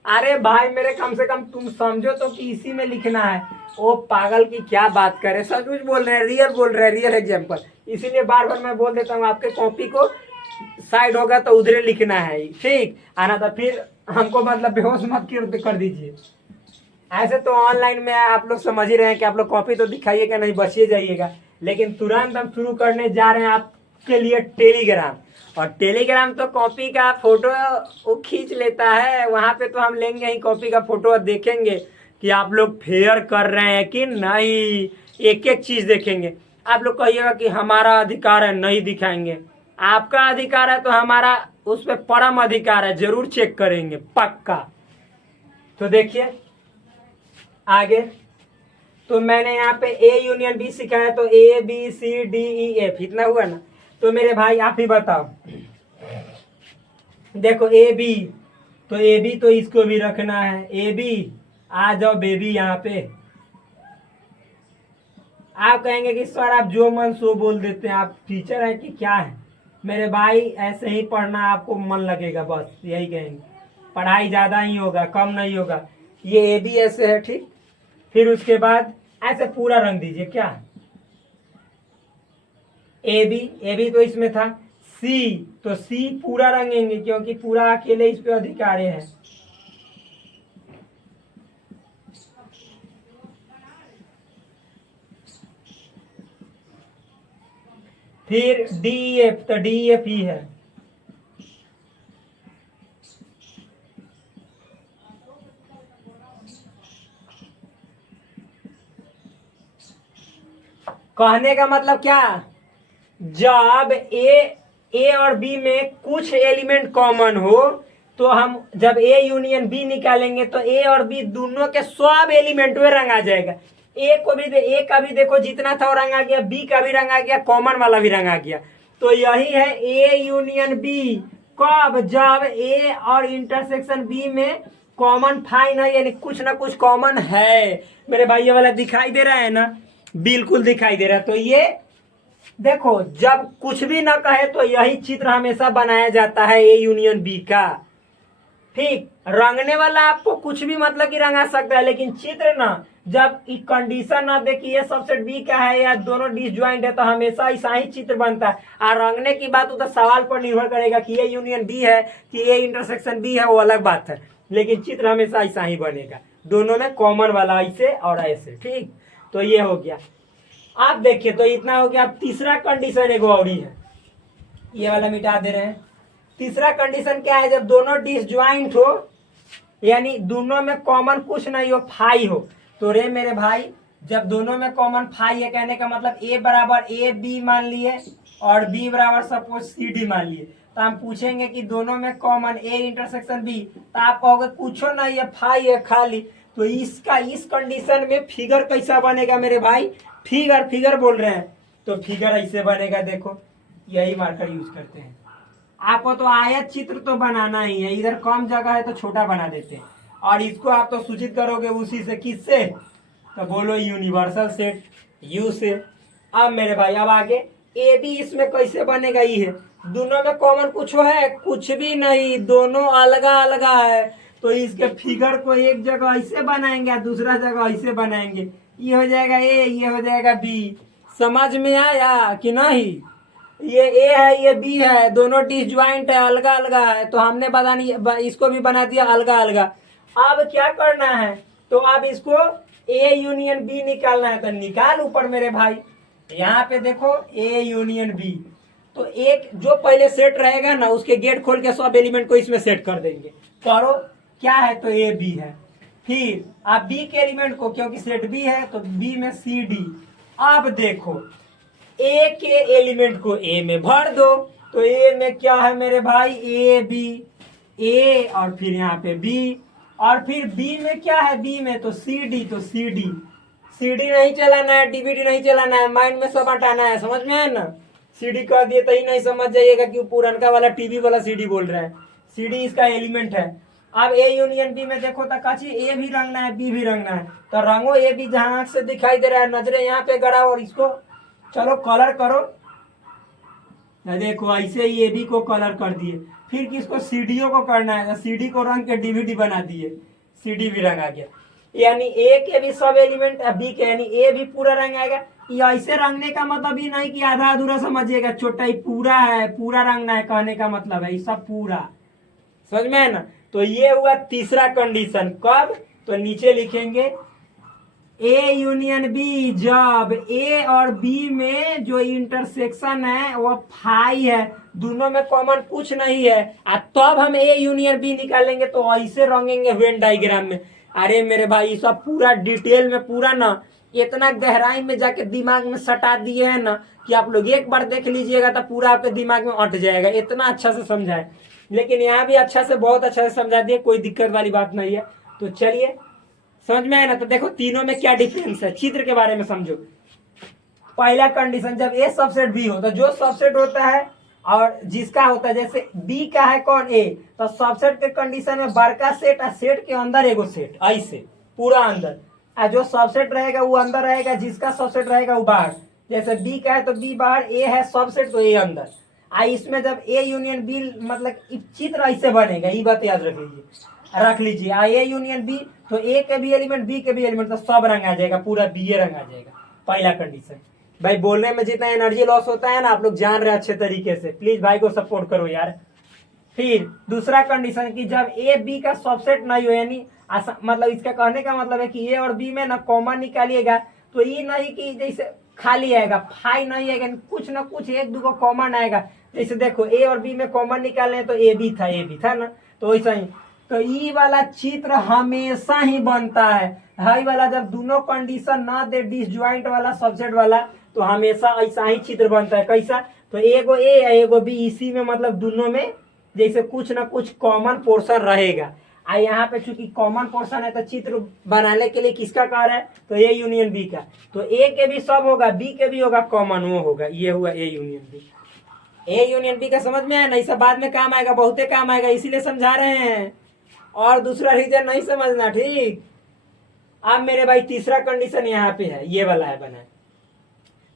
अरे भाई मेरे कम से कम तुम समझो तो कि इसी में लिखना है। वो पागल की क्या बात करे, सचमुच बोल रहे हैं, रियल बोल रहे हैं, रियल एग्जाम्पल। इसीलिए बार बार मैं बोल देता हूँ आपके कॉपी को साइड होगा तो उधरे लिखना है, ठीक आना था। फिर हमको मतलब बेहोश मत कर दीजिए। ऐसे तो ऑनलाइन में आप लोग समझ ही रहे हैं कि आप लोग कॉपी तो दिखाइएगा नहीं, बचिए जाइएगा। लेकिन तुरंत हम शुरू करने जा रहे हैं आपके लिए टेलीग्राम, और टेलीग्राम तो कॉपी का फोटो वो खींच लेता है, वहाँ पे तो हम लेंगे ही कॉपी का फोटो और देखेंगे कि आप लोग फेयर कर रहे हैं कि नहीं, एक एक चीज़ देखेंगे। आप लोग कहिएगा कि हमारा अधिकार है नहीं दिखाएंगे, आपका अधिकार है तो हमारा उस पर परम अधिकार है, जरूर चेक करेंगे पक्का। तो देखिए आगे, तो मैंने यहाँ पे ए यूनियन बी सिखाया, तो A B C D E F इतना हुआ ना। तो मेरे भाई आप ही बताओ, देखो ए बी, तो ए बी तो इसको भी रखना है, ए बी आ जाओ बेबी यहाँ पे। आप कहेंगे कि सर आप जो मन सो बोल देते हैं, आप टीचर है कि क्या है? मेरे भाई ऐसे ही पढ़ना आपको मन लगेगा, बस यही कहेंगे। पढ़ाई ज़्यादा ही होगा, कम नहीं होगा। ये ए बी ऐसे है, ठीक। फिर उसके बाद ऐसे पूरा रंग दीजिए, क्या ए बी तो इसमें था, सी तो सी पूरा रंगेंगे क्योंकि पूरा अकेले इस पे अधिकार है। फिर डी एफ, तो डी एफ ही है। कहने का मतलब क्या, जब ए और बी में कुछ एलिमेंट कॉमन हो तो हम जब ए यूनियन बी निकालेंगे तो ए और बी दोनों के सब एलिमेंट में रंग आ जाएगा। ए का भी देखो जितना था वो रंग आ गया, बी का भी रंग आ गया, कॉमन वाला भी रंग आ गया। तो यही है ए यूनियन बी। कब? जब ए और इंटरसेक्शन बी में कॉमन फाइन है, यानी कुछ ना कुछ कॉमन है। मेरे भाई ये वाला दिखाई दे रहा है ना, बिल्कुल दिखाई दे रहा है। तो ये देखो जब कुछ भी ना कहे तो यही चित्र हमेशा बनाया जाता है ए यूनियन बी का, ठीक। रंगने वाला आपको कुछ भी मतलब कि रंगा सकता है, लेकिन चित्र ना जब कंडीशन ना दे कि ये सबसेट बी का है या दोनों डिसजॉइंट है तो हमेशा ऐसा ही चित्र बनता है। और रंगने की बात तो सवाल पर निर्भर करेगा कि ये यूनियन बी है कि ये इंटरसेक्शन बी है, वो अलग बात है, लेकिन चित्र हमेशा ऐसा ही बनेगा, दोनों में कॉमन वाला ऐसे और ऐसे, ठीक। तो ये हो गया। आप देखिए तो इतना हो गया। अब तीसरा कंडीशन एक और ही है, ये वाला मिटा दे रहे हैं। तीसरा कंडीशन क्या है, जब दोनों डिसजॉइंट हो यानी दोनों में कॉमन कुछ नहीं हो, फाई हो। तो रे मेरे भाई जब दोनों में कॉमन फाई है, कहने का मतलब ए बराबर ए बी मान लिए और बी बराबर सपोज सी डी मान लिए, तो हम पूछेंगे कि दोनों में कॉमन ए इंटरसेक्शन बी, तो आप कहोगे कुछ नहीं है, फाई है खाली। तो इसका इस कंडीशन में फिगर कैसा बनेगा मेरे भाई? फिगर बोल रहे हैं तो फिगर ऐसे बनेगा, देखो यही मार्कर यूज करते हैं। आपको तो आयत चित्र तो बनाना ही है, इधर कम जगह है तो छोटा बना देते हैं, और इसको आप तो सूचित करोगे उसी से, किससे? तो बोलो यूनिवर्सल सेट यू से। अब मेरे भाई अब आगे ए बी इसमें कैसे बनेगा? ये है दोनों में कॉमन कुछ है? कुछ भी नहीं, दोनों अलग अलग है। तो इसके फिगर को एक जगह ऐसे बनाएंगे, दूसरा जगह ऐसे बनाएंगे, ये हो जाएगा ए, ये हो जाएगा बी। समझ में आया कि नहीं? ये ए है, ये बी है, दोनों डिसजॉइंट है, अलग अलग है, तो हमने इसको भी बना दिया अलग अलग। अब क्या करना है, तो अब इसको ए यूनियन बी निकालना है, तो निकाल ऊपर मेरे भाई। यहाँ पे देखो ए यूनियन बी, तो एक जो पहले सेट रहेगा ना उसके गेट खोल के सब एलिमेंट को इसमें सेट कर देंगे। करो क्या है, तो ए बी है। फिर आप बी के एलिमेंट को, क्योंकि सेट बी है तो बी में सी डी। अब देखो ए के एलिमेंट को ए में भर दो, तो ए में क्या है मेरे भाई, ए बी, ए और फिर यहाँ पे बी, और फिर बी में क्या है, बी में तो सी डी, तो सी डी। सी डी नहीं चलाना है, डीवीडी नहीं चलाना है, माइंड में सब हटाना है, समझ में है ना। सीडी कह दिए तो ही नहीं समझ जाइएगा कि पुरनका वाला टीवी वाला सीडी बोल रहा है। सीडी इसका एलिमेंट है। अब ए यूनियन बी में देखो तो काची ए भी रंगना है बी भी रंगना है, तो रंगो ए बी जहां आंख से दिखाई दे रहा है, नजरे यहाँ पे गड़ा, और इसको चलो कलर करो। देखो ऐसे ही ए बी को कलर कर दिए। फिर किसको, सीडीओ को करना है, सीडी को रंग के डीवीडी बना दिए, सीडी भी रंग आ गया। यानी ए के भी सब एलिमेंट, बी के यानी ए भी पूरा रंग आएगा। ऐसे रंगने का मतलब ही नहीं कि आधा अधूरा समझिएगा, छोटा ही पूरा है, पूरा रंगना है, कहने का मतलब है सब पूरा, समझ में है ना। तो ये हुआ तीसरा कंडीशन। कब, तो नीचे लिखेंगे ए यूनियन बी, जब ए और बी में जो इंटरसेक्शन है वो फाई है, दोनों में कॉमन कुछ नहीं है, तब हम ए यूनियन बी निकालेंगे। तो ऐसे रंगेंगे वेन डायग्राम में। अरे मेरे भाई सब पूरा डिटेल में, पूरा ना इतना गहराई में जाके दिमाग में सटा दिए है ना कि आप लोग एक बार देख लीजिएगा तो पूरा आपके दिमाग में अट जाएगा, इतना अच्छा से समझाए। लेकिन यहाँ भी अच्छा से, बहुत अच्छा से समझा दिए, कोई दिक्कत वाली बात नहीं है। तो चलिए समझ में आया ना। तो देखो तीनों में क्या डिफरेंस है, चित्र के बारे में समझो। पहला कंडीशन, जब ए सबसेट बी हो, तो जो सबसेट होता है और जिसका होता है, जैसे बी का है कौन, ए, तो सबसेट के कंडीशन में बड़का सेट और सेट के अंदर एगो सेट, ऐसे पूरा अंदर, और जो सबसेट रहेगा वो अंदर रहेगा, जिसका सबसेट रहेगा वो बाहर। जैसे बी का है तो बी बाहर, ए है सबसेट तो ए अंदर। इसमें जब ए यूनियन बी, मतलब चित्र ऐसे बनेगा, ये बात याद रख लीजिए। ए यूनियन बी तो ए के भी एलिमेंट बी के भी एलिमेंट, तो सब रंग आ जाएगा, पूरा बी ए रंग आ जाएगा। पहला कंडीशन। भाई बोलने में जितना एनर्जी लॉस होता है ना, आप लोग जान रहे अच्छे तरीके से, प्लीज भाई को सपोर्ट करो यार। फिर दूसरा कंडीशन की जब ए बी का सबसेट नहीं हो, यानी मतलब इसका कहने का मतलब है कि ए और बी में ना कॉमन निकालिएगा, तो ये नहीं कि जैसे खाली आएगा, फाई नहीं आएगा, कुछ ना कुछ एक दो कॉमन आएगा। जैसे देखो ए और बी में कॉमन निकालने तो ए बी था ना, तो वैसा ही। तो ये वाला चित्र हमेशा ही बनता है, हाई वाला जब दोनों कंडीशन ना दे, डिसज्वाइंट वाला सबसेट वाला, तो हमेशा ऐसा ही चित्र बनता है। कैसा, तो एगो ए एगो बी, इसी में मतलब दोनों में जैसे कुछ ना कुछ कॉमन पोर्शन रहेगा। यहाँ पे चूंकि कॉमन पोर्शन है तो चित्र बनाने के लिए किसका कार्य है, तो ए यूनियन बी का। तो ए के भी सब होगा, बी के भी होगा, कॉमन वो होगा। ये हुआ A union B. A union B का समझ में आया ना, सब बाद में काम आएगा, बहुते काम आएगा, इसीलिए समझा रहे हैं। और दूसरा रीजन नहीं समझना, ठीक। अब मेरे भाई तीसरा कंडीशन यहाँ पे है, ये वाला है बना।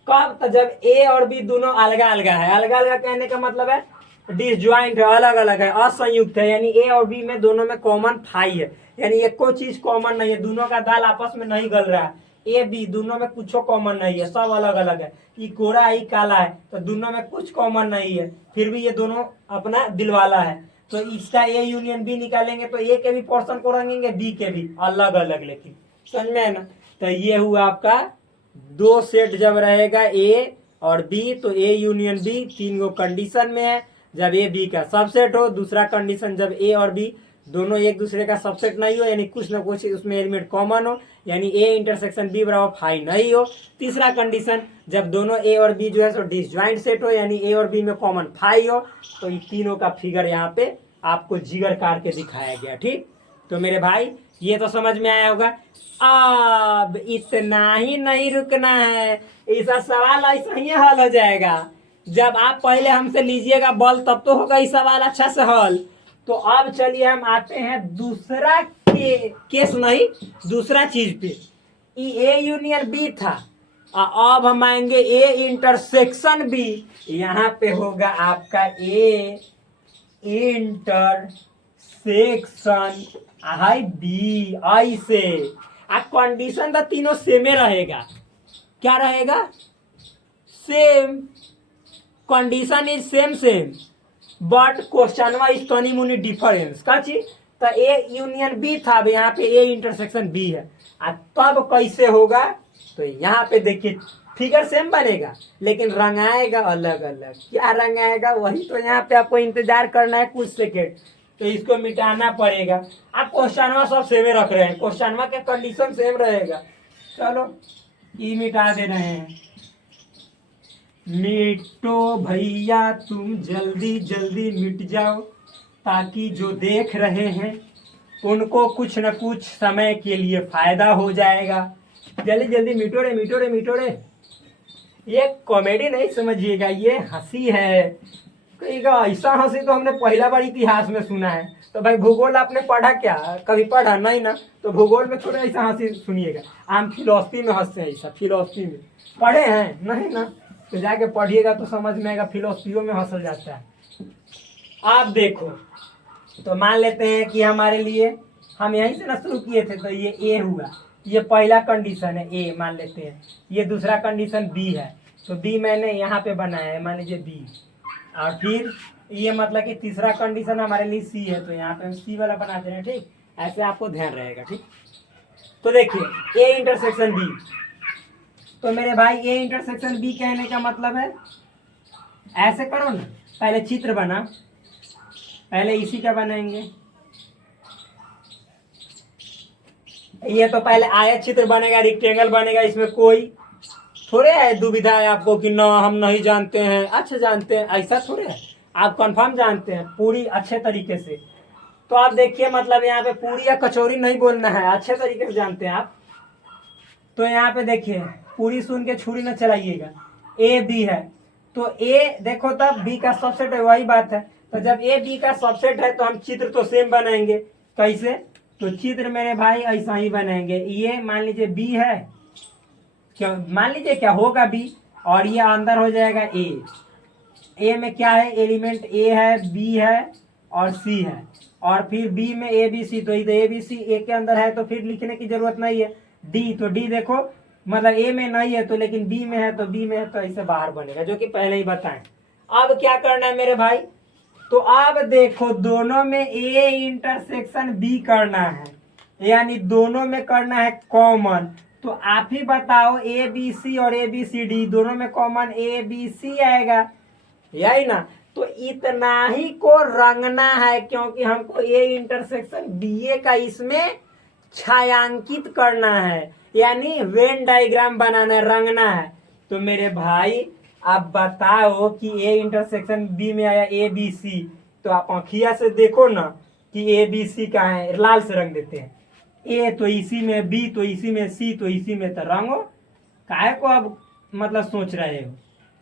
कब, तो जब ए और बी दोनों अलगा अलगा है। अलगा अलगा कहने का मतलब है डिसज्वाइंट है, अलग अलग है, असंयुक्त है, यानी ए और बी में दोनों में कॉमन फाई है, यानी एक को चीज कॉमन नहीं है, दोनों का दाल आपस में नहीं गल रहा है। ए बी दोनों में कुछ कॉमन नहीं है, सब अलग अलग है, ये गोरा है ये काला है, तो दोनों में कुछ कॉमन नहीं है, फिर भी ये दोनों अपना दिलवाला है। तो इसका ए यूनियन बी निकालेंगे तो ए के भी पोर्शन को रंगेंगे, बी के भी अलग अलग, लेकिन समझ में है ना। तो ये हुआ आपका दो सेट जब रहेगा ए और बी, तो ए यूनियन बी तीन गो कंडीशन में है। जब ए बी का सबसेट हो, दूसरा कंडीशन जब ए और बी दोनों एक दूसरे का सबसेट नहीं हो, यानी कुछ ना कुछ उसमें एलिमेंट कॉमन हो, यानी ए इंटरसेक्शन बी बराबर फाई नहीं हो। तीसरा कंडीशन जब दोनों ए और बी जो है सो डिसजॉइंट सेट हो, यानी ए और बी में कॉमन फाई हो। तो ये तीनों का फिगर यहाँ पे आपको जिगर काट के दिखाया गया, ठीक। तो मेरे भाई ये तो समझ में आया होगा। अब इतना ही नहीं रुकना है, इसका सवाल ऐसा ही हल हो जाएगा। जब आप पहले हमसे लीजिएगा बल तब तो होगा ये सवाल अच्छा से हल। तो अब चलिए हम आते हैं दूसरा केस, नहीं दूसरा चीज पे। ए यूनियन बी था, अब हम आएंगे ए इंटरसेक्शन बी। यहाँ पे होगा आपका ए इंटरसेक्शन हाई बी, ऐसे। कंडीशन तो तीनों सेमे रहेगा, क्या रहेगा, same. Condition is same but question is तनी मुनी डिफरेंस का चीज। तो ए यूनियन बी था, अब यहाँ पे ए इंटरसेक्शन बी है। तब कैसे होगा, तो यहाँ पे देखिए फिगर सेम बनेगा लेकिन रंगाएगा अलग अलग। क्या रंगाएगा, वही तो यहाँ पे आपको इंतजार करना है कुछ सेकेंड। तो इसको मिटाना पड़ेगा। आप क्वेश्चनवा सब सेम रख रहे हैं, क्वेश्चनवा के कंडीशन सेम रहेगा। चलो ई मिटा दे रहे हैं। मिटो भैया तुम जल्दी जल्दी मिट जाओ, ताकि जो देख रहे हैं उनको कुछ न कुछ समय के लिए फायदा हो जाएगा। जल्दी जल्दी मिटो रे मिटो रे मिटो रे। ये कॉमेडी नहीं समझिएगा, ये हंसी है। कहेगा ऐसा हंसी तो हमने पहला बार इतिहास में सुना है। तो भाई भूगोल आपने पढ़ा क्या? कभी पढ़ा नहीं ना, तो भूगोल में थोड़ा ऐसा हंसी सुनिएगा। हम फिलोसफी में हंसते हैं, ऐसा फिलोसफी में पढ़े हैं नहीं ना, तो जाके पढ़िएगा तो समझ में आएगा। फिलोसफियों में हंसल जाता है। आप देखो, तो मान लेते हैं कि हमारे लिए हम यहीं से ना शुरू किए थे, तो ये ए हुआ, ये पहला कंडीशन है ए मान लेते हैं। ये दूसरा कंडीशन बी है, तो बी मैंने यहाँ पे बनाया है, मान लीजिए बी। और फिर ये मतलब कि तीसरा कंडीशन हमारे लिए सी है, तो यहाँ पे हम सी वाला बनाते हैं। ठीक, ऐसे आपको ध्यान रहेगा। ठीक, तो देखिए ए इंटरसेक्शन बी। तो मेरे भाई ए इंटरसेक्शन बी कहने का मतलब है, ऐसे करो ना, पहले चित्र बना, पहले इसी का बनाएंगे। ये तो पहले आयत चित्र बनेगा, रेक्टेंगल बनेगा, इसमें कोई थोड़े है दुविधा है आपको कि ना हम नहीं जानते हैं। अच्छा जानते हैं, ऐसा थोड़े है, आप कंफर्म जानते हैं पूरी अच्छे तरीके से। तो आप देखिए, मतलब यहाँ पे पूरी या कचौरी नहीं बोलना है, अच्छे तरीके से जानते हैं आप। तो यहाँ पे देखिए, पूरी सुन के छुरी न चलाइएगा। ए बी है, तो ए देखो तब बी का सबसेट है, वही बात है। तो जब ए बी का सबसेट है तो हम चित्र तो सेम बनाएंगे। कैसे? तो चित्र मेरे भाई ऐसा ही बनाएंगे। ये मान लीजिए बी है, क्या मान लीजिए क्या होगा बी, और ये अंदर हो जाएगा ए। ए में क्या है? एलिमेंट ए है, बी है और सी है। और फिर बी में ए बी सी, तो ए बी सी ए के अंदर है, तो फिर लिखने की जरूरत नहीं है। डी, तो डी देखो, मतलब ए में नहीं है तो, लेकिन बी में है तो बी में है, तो ऐसे बाहर बनेगा, जो कि पहले ही बताएं। अब क्या करना है मेरे भाई? तो अब देखो, दोनों में ए इंटरसेक्शन बी करना है, यानी दोनों में करना है कॉमन। तो आप ही बताओ, ए बी सी और ए बी सी डी दोनों में कॉमन ए बी सी आएगा, यही ना? तो इतना ही को रंगना है, क्योंकि हमको ए इंटरसेक्शन बी ए का इसमें छायांकित करना है, यानी वेन डायग्राम बनाना है, रंगना है। तो मेरे भाई आप बताओ कि ए इंटरसेक्शन बी में आया ए बी सी, तो आप आँखिया से देखो ना कि ए बी सी कहाँ है, लाल से रंग देते हैं। ए तो इसी में, बी तो इसी में, सी तो इसी में, तो रंगो। काहे को अब मतलब सोच रहे हो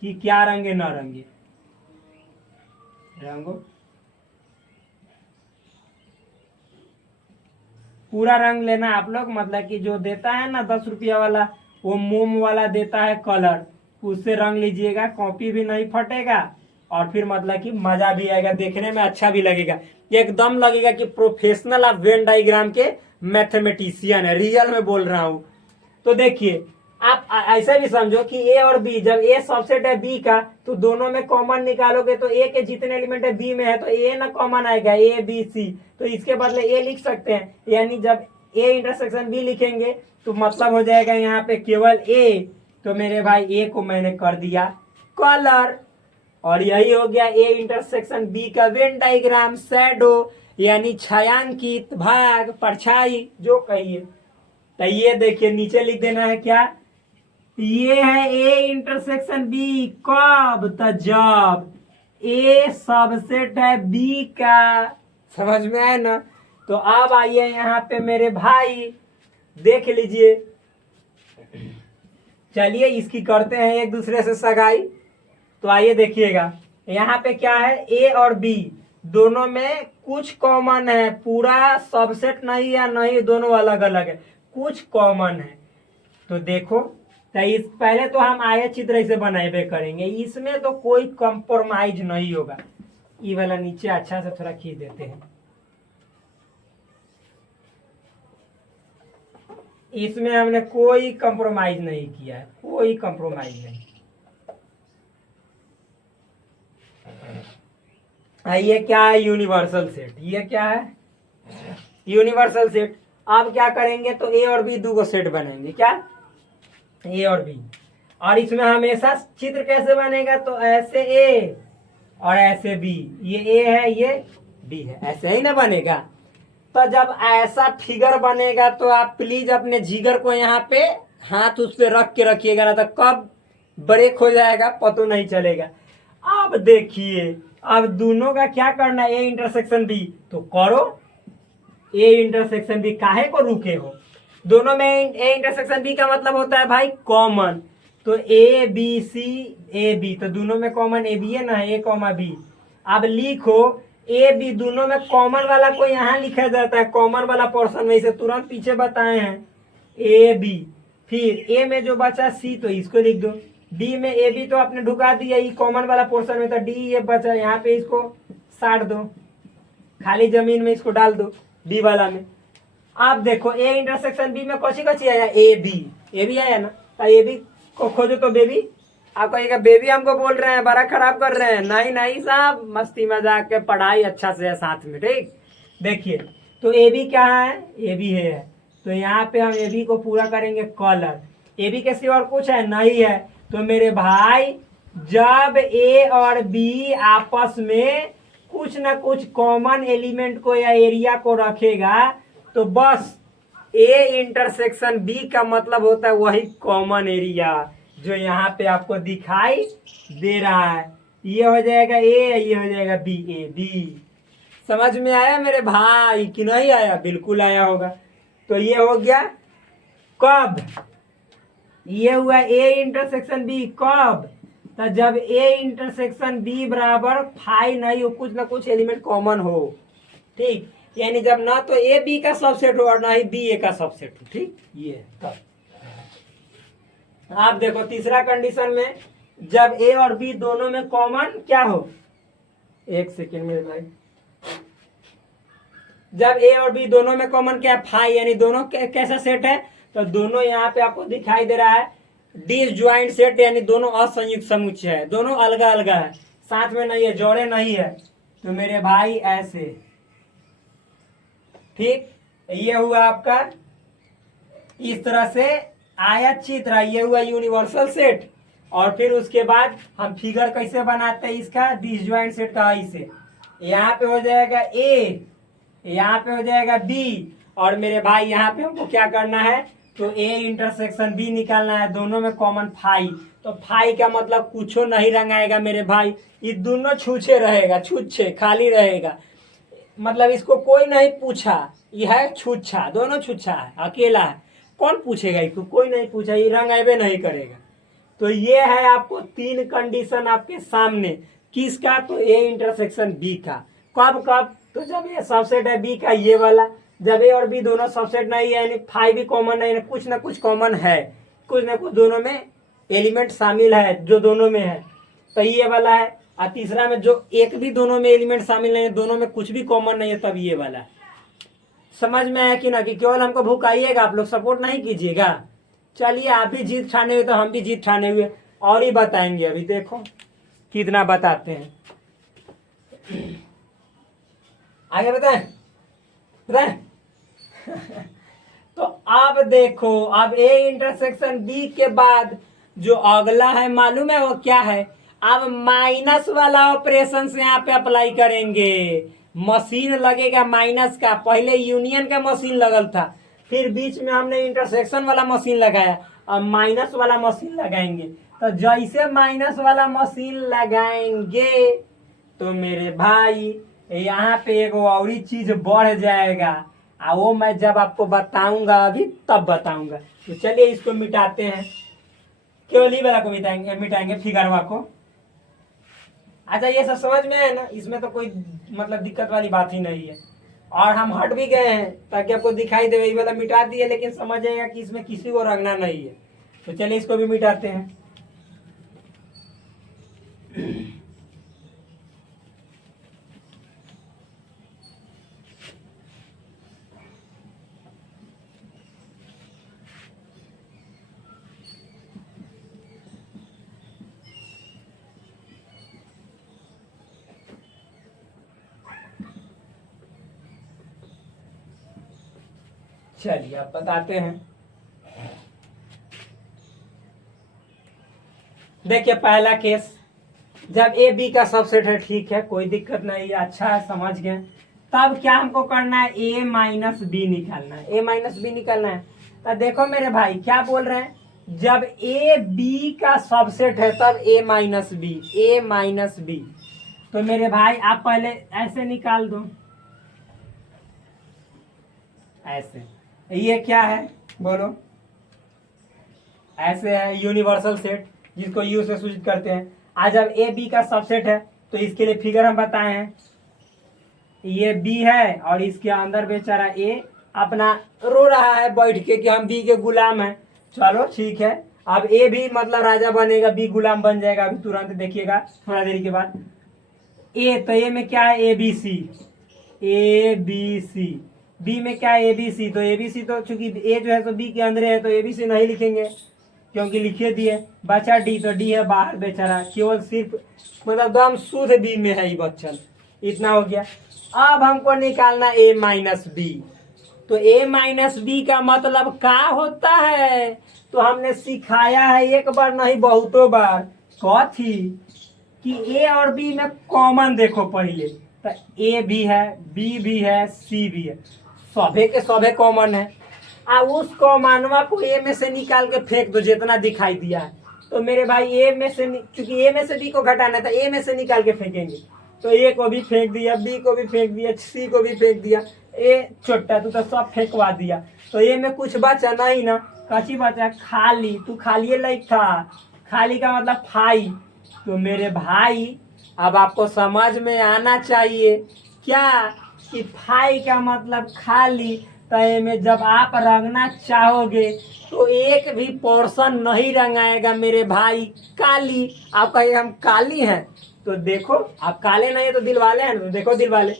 कि क्या रंगे ना रंगे, रंगो, पूरा रंग लेना आप लोग। मतलब कि जो देता है ना 10 रुपया वाला, वो मोम वाला देता है कलर, उससे रंग लीजिएगा, कॉपी भी नहीं फटेगा, और फिर मतलब कि मजा भी आएगा, देखने में अच्छा भी लगेगा, एकदम लगेगा कि प्रोफेशनल आप वेन डायग्राम के मैथमेटिशियन है, रियल में बोल रहा हूँ। तो देखिए, आप ऐसा भी समझो कि ए और बी, जब ए सबसेट है बी का, तो दोनों में कॉमन निकालोगे, तो ए के जितने एलिमेंट है बी में है, तो ए ना कॉमन आएगा, ए बी सी, तो इसके बदले ए लिख सकते हैं। यानी जब ए इंटरसेक्शन बी लिखेंगे तो मतलब हो जाएगा यहाँ पे केवल ए। तो मेरे भाई ए को मैंने कर दिया कलर, और यही हो गया ए इंटरसेक्शन बी का वेन डायग्राम, शैडो यानी छायांकित भाग, परछाई जो कहिए। तो ये देखिए नीचे लिख देना है क्या, ये है ए इंटरसेक्शन बी कब, तो जब ए सबसेट है बी का। समझ में आए ना? तो अब आइए यहाँ पे मेरे भाई देख लीजिए, चलिए इसकी करते हैं एक दूसरे से सगाई। तो आइए देखिएगा, यहाँ पे क्या है, ए और बी दोनों में कुछ कॉमन है, पूरा सबसेट नहीं या नहीं, दोनों अलग अलग है, कुछ कॉमन है। तो देखो, तो इस पहले तो हम आयत चित्र ऐसे बनाए करेंगे, इसमें तो कोई कंप्रोमाइज नहीं होगा। ये वाला नीचे अच्छा से थोड़ा खींच देते हैं, इसमें हमने कोई कंप्रोमाइज नहीं किया है, कोई कंप्रोमाइज नहीं। ये क्या है, यूनिवर्सल सेट। ये क्या है, यूनिवर्सल सेट। अब क्या करेंगे, तो ए और बी दो सेट बनेंगे, क्या, ए और बी। और इसमें हमेशा चित्र कैसे बनेगा, तो ऐसे ए और ऐसे बी, ये ए है, ये डी है, ऐसे ही ना बनेगा। तो जब ऐसा फिगर बनेगा तो आप प्लीज अपने जिगर को यहाँ पे हाथ उस पे रख के रखिएगा, ना तो कब ब्रेक हो जाएगा पता नहीं चलेगा। अब देखिए, अब दोनों का क्या करना है, ए इंटरसेक्शन बी, तो करो ए इंटरसेक्शन बी, काहे को रुके हो। दोनों में ए इंटरसेक्शन बी का मतलब होता है भाई कॉमन, तो A B C A B, तो दोनों में कॉमन ए बी है ना, ए कॉमा बी। अब लिखो ए बी, दोनों में कॉमन वाला को यहाँ लिखा जाता है, कॉमन वाला पोर्शन में, इसे तुरंत पीछे बताए हैं ए बी। फिर ए में जो बचा सी, तो इसको लिख दो। डी में ए बी तो आपने ढुका दिया ई कॉमन वाला पोर्शन में, तो डी ये बचा, यहाँ पे इसको साट दो, खाली जमीन में इसको डाल दो बी वाला में। आप देखो ए इंटरसेक्शन बी में कौची कौची आया, ए बी आया ना, तो ए बी को खोजो तो बेबी। आप कहिएगा बेबी हमको बोल रहे हैं, बड़ा खराब कर रहे हैं। नहीं नहीं साहब, मस्ती मजाक के पढ़ाई अच्छा से है साथ में, ठीक। देखिए तो ए बी क्या है, ए बी है, तो यहाँ पे हम ए बी को पूरा करेंगे कलर। ए बी के सिवा और कुछ है नहीं है, तो मेरे भाई जब ए और बी आपस में कुछ ना कुछ कॉमन एलिमेंट को या एरिया को रखेगा, तो बस ए इंटरसेक्शन बी का मतलब होता है वही कॉमन एरिया जो यहाँ पे आपको दिखाई दे रहा है। ये हो जाएगा ए, ये हो जाएगा बी, ए बी। समझ में आया मेरे भाई कि नहीं आया? बिल्कुल आया होगा। तो ये हो गया कब, ये हुआ ए इंटरसेक्शन बी कब, तो जब ए इंटरसेक्शन बी बराबर फाई नहीं हो, कुछ ना कुछ एलिमेंट कॉमन हो, ठीक। यानी जब ना तो ए बी का सबसेट हो और ना ही बी ए का सबसेट हो, ठीक। ये तब आप देखो तीसरा कंडीशन में जब ए और बी दोनों में कॉमन क्या हो, एक सेकेंड मेरे भाई, जब ए और बी दोनों में कॉमन क्या, फाई, यानी दोनों कैसा सेट है, तो दोनों यहाँ पे आपको दिखाई दे रहा है डिसजॉइंट सेट, यानी दोनों असंयुक्त समुच्चय है, दोनों अलगा अलगा है, साथ में नहीं है, जोड़े नहीं है। तो मेरे भाई ऐसे, ठीक। ये हुआ आपका इस तरह से आयत चित्र, ये हुआ यूनिवर्सल सेट। और फिर उसके बाद हम फिगर कैसे बनाते हैं इसका, डिसजॉइंट सेट का, ऐसे यहाँ पे हो जाएगा ए, यहाँ पे हो जाएगा बी, और मेरे भाई यहाँ पे हमको क्या करना है, तो ए इंटरसेक्शन बी निकालना है, दोनों में कॉमन फाई। तो फाई का मतलब कुछ नहीं रंगाएगा मेरे भाई, ये दोनों छूछे रहेगा, छूछे खाली रहेगा, मतलब इसको कोई नहीं पूछा, ये है छूछा, दोनों छूछा है, अकेला है, कौन पूछेगा इसको, कोई नहीं पूछा, ये रंगाइबे नहीं करेगा। तो ये है आपको तीन कंडीशन आपके सामने, किसका, तो ए इंटरसेक्शन बी का। कब कब, तो जब ये सबसेट है बी का ये वाला, जब ए और बी दोनों सबसेट नहीं है, यानी फाई भी कॉमन नहीं है, कुछ ना कुछ कॉमन है, कुछ ना कुछ दोनों में एलिमेंट शामिल है जो दोनों में है, तो ये वाला है। और तीसरा में जो एक भी दोनों में एलिमेंट शामिल नहीं है, दोनों में कुछ भी कॉमन नहीं है, तब ये वाला है। समझ में आया कि ना, कि केवल हमको भुकाइएगा, आप लोग सपोर्ट नहीं कीजिएगा। चलिए आप भी जीत ठाने हुए तो हम भी जीत ठाने हुए, और ही बताएंगे, अभी देखो कितना बताते हैं। आगे बताएं बताएं तो अब देखो, अब ए इंटरसेक्शन बी के बाद जो अगला है मालूम है वो क्या है, अब माइनस वाला ऑपरेशन से यहाँ पे अप्लाई करेंगे। मशीन लगेगा माइनस का, पहले यूनियन का मशीन लगल था, फिर बीच में हमने इंटरसेक्शन वाला मशीन लगाया, अब माइनस वाला मशीन लगाएंगे। तो जैसे माइनस वाला मशीन लगाएंगे तो मेरे भाई यहाँ पे एक और ही चीज बढ़ जाएगा, और वो मैं जब आपको बताऊंगा अभी तब बताऊंगा। तो चलिए इसको मिटाते हैं, केवल ही वाला को मिटाएंगे फिगरवा को। अच्छा ये सब समझ में है ना, इसमें तो कोई मतलब दिक्कत वाली बात ही नहीं है। और हम हट भी गए हैं ताकि आपको दिखाई दे, ये वाला मिटा दिए, लेकिन समझ जाएगा कि इसमें किसी को रंगना नहीं है। तो चलिए इसको भी मिटाते हैं। चलिए अब बताते हैं। देखिए पहला केस, जब ए बी का सबसेट है, ठीक है, कोई दिक्कत नहीं है, अच्छा है, समझ गए। तब क्या हमको करना है, ए माइनस बी निकालना है, ए माइनस बी निकालना है। तो देखो मेरे भाई क्या बोल रहे हैं, जब ए बी का सबसेट है तब ए माइनस बी, ए माइनस बी। तो मेरे भाई आप पहले ऐसे निकाल दो, ऐसे, ये क्या है बोलो, ऐसे है यूनिवर्सल सेट जिसको यू से सूचित करते हैं। आज जब ए बी का सबसेट है तो इसके लिए फिगर हम बताए हैं, ये बी है और इसके अंदर बेचारा ए अपना रो रहा है बैठ के कि हम बी के गुलाम हैं। चलो ठीक है, अब ए भी मतलब राजा बनेगा, बी गुलाम बन जाएगा। अभी तुरंत देखिएगा थोड़ा देरी के बाद। ए तो ए में क्या है, A B C, A B C. B में क्या है, ए बी सी। तो ए बी सी तो चूंकि ए जो है तो बी के अंदर है तो ए बी सी नहीं लिखेंगे क्योंकि लिखे दिए। बचा डी, तो डी है बाहर बेचारा, केवल सिर्फ मतलब एकदम शुद्ध बी में है ये बच्चन। इतना हो गया। अब हमको निकालना ए माइनस बी। तो ए माइनस बी का मतलब क्या होता है, तो हमने सिखाया है एक बार नहीं बहुतों बार, कथी कि ए और बी में कॉमन देखो पहले, तो ए भी है, बी भी है, सी भी है, सभे के सभे कॉमन है। उस कॉमनवा को ए में से निकाल के फेंक दो जितना दिखाई दिया है। तो मेरे भाई ए में से, क्योंकि ए में से बी को घटाना था, ए में से निकाल के फेंकेंगे। तो ए को भी फेंक दिया, बी को भी फेंक दिया, सी को भी फेंक दिया। ए छोटा तू तो सब फेंकवा दिया। तो ए में कुछ बचा नहीं ना, कची बचा, खाली। तू खाली लाइक था, खाली का मतलब फाई। तो मेरे भाई अब आपको समझ में आना चाहिए क्या कि फाई का मतलब खाली। तो ए में जब आप रंगना चाहोगे तो एक भी पोर्शन नहीं रंगाएगा मेरे भाई काली। आप कहे हम काली हैं, तो देखो आप काले नहीं है तो दिल वाले हैं, तो देखो दिल वाले।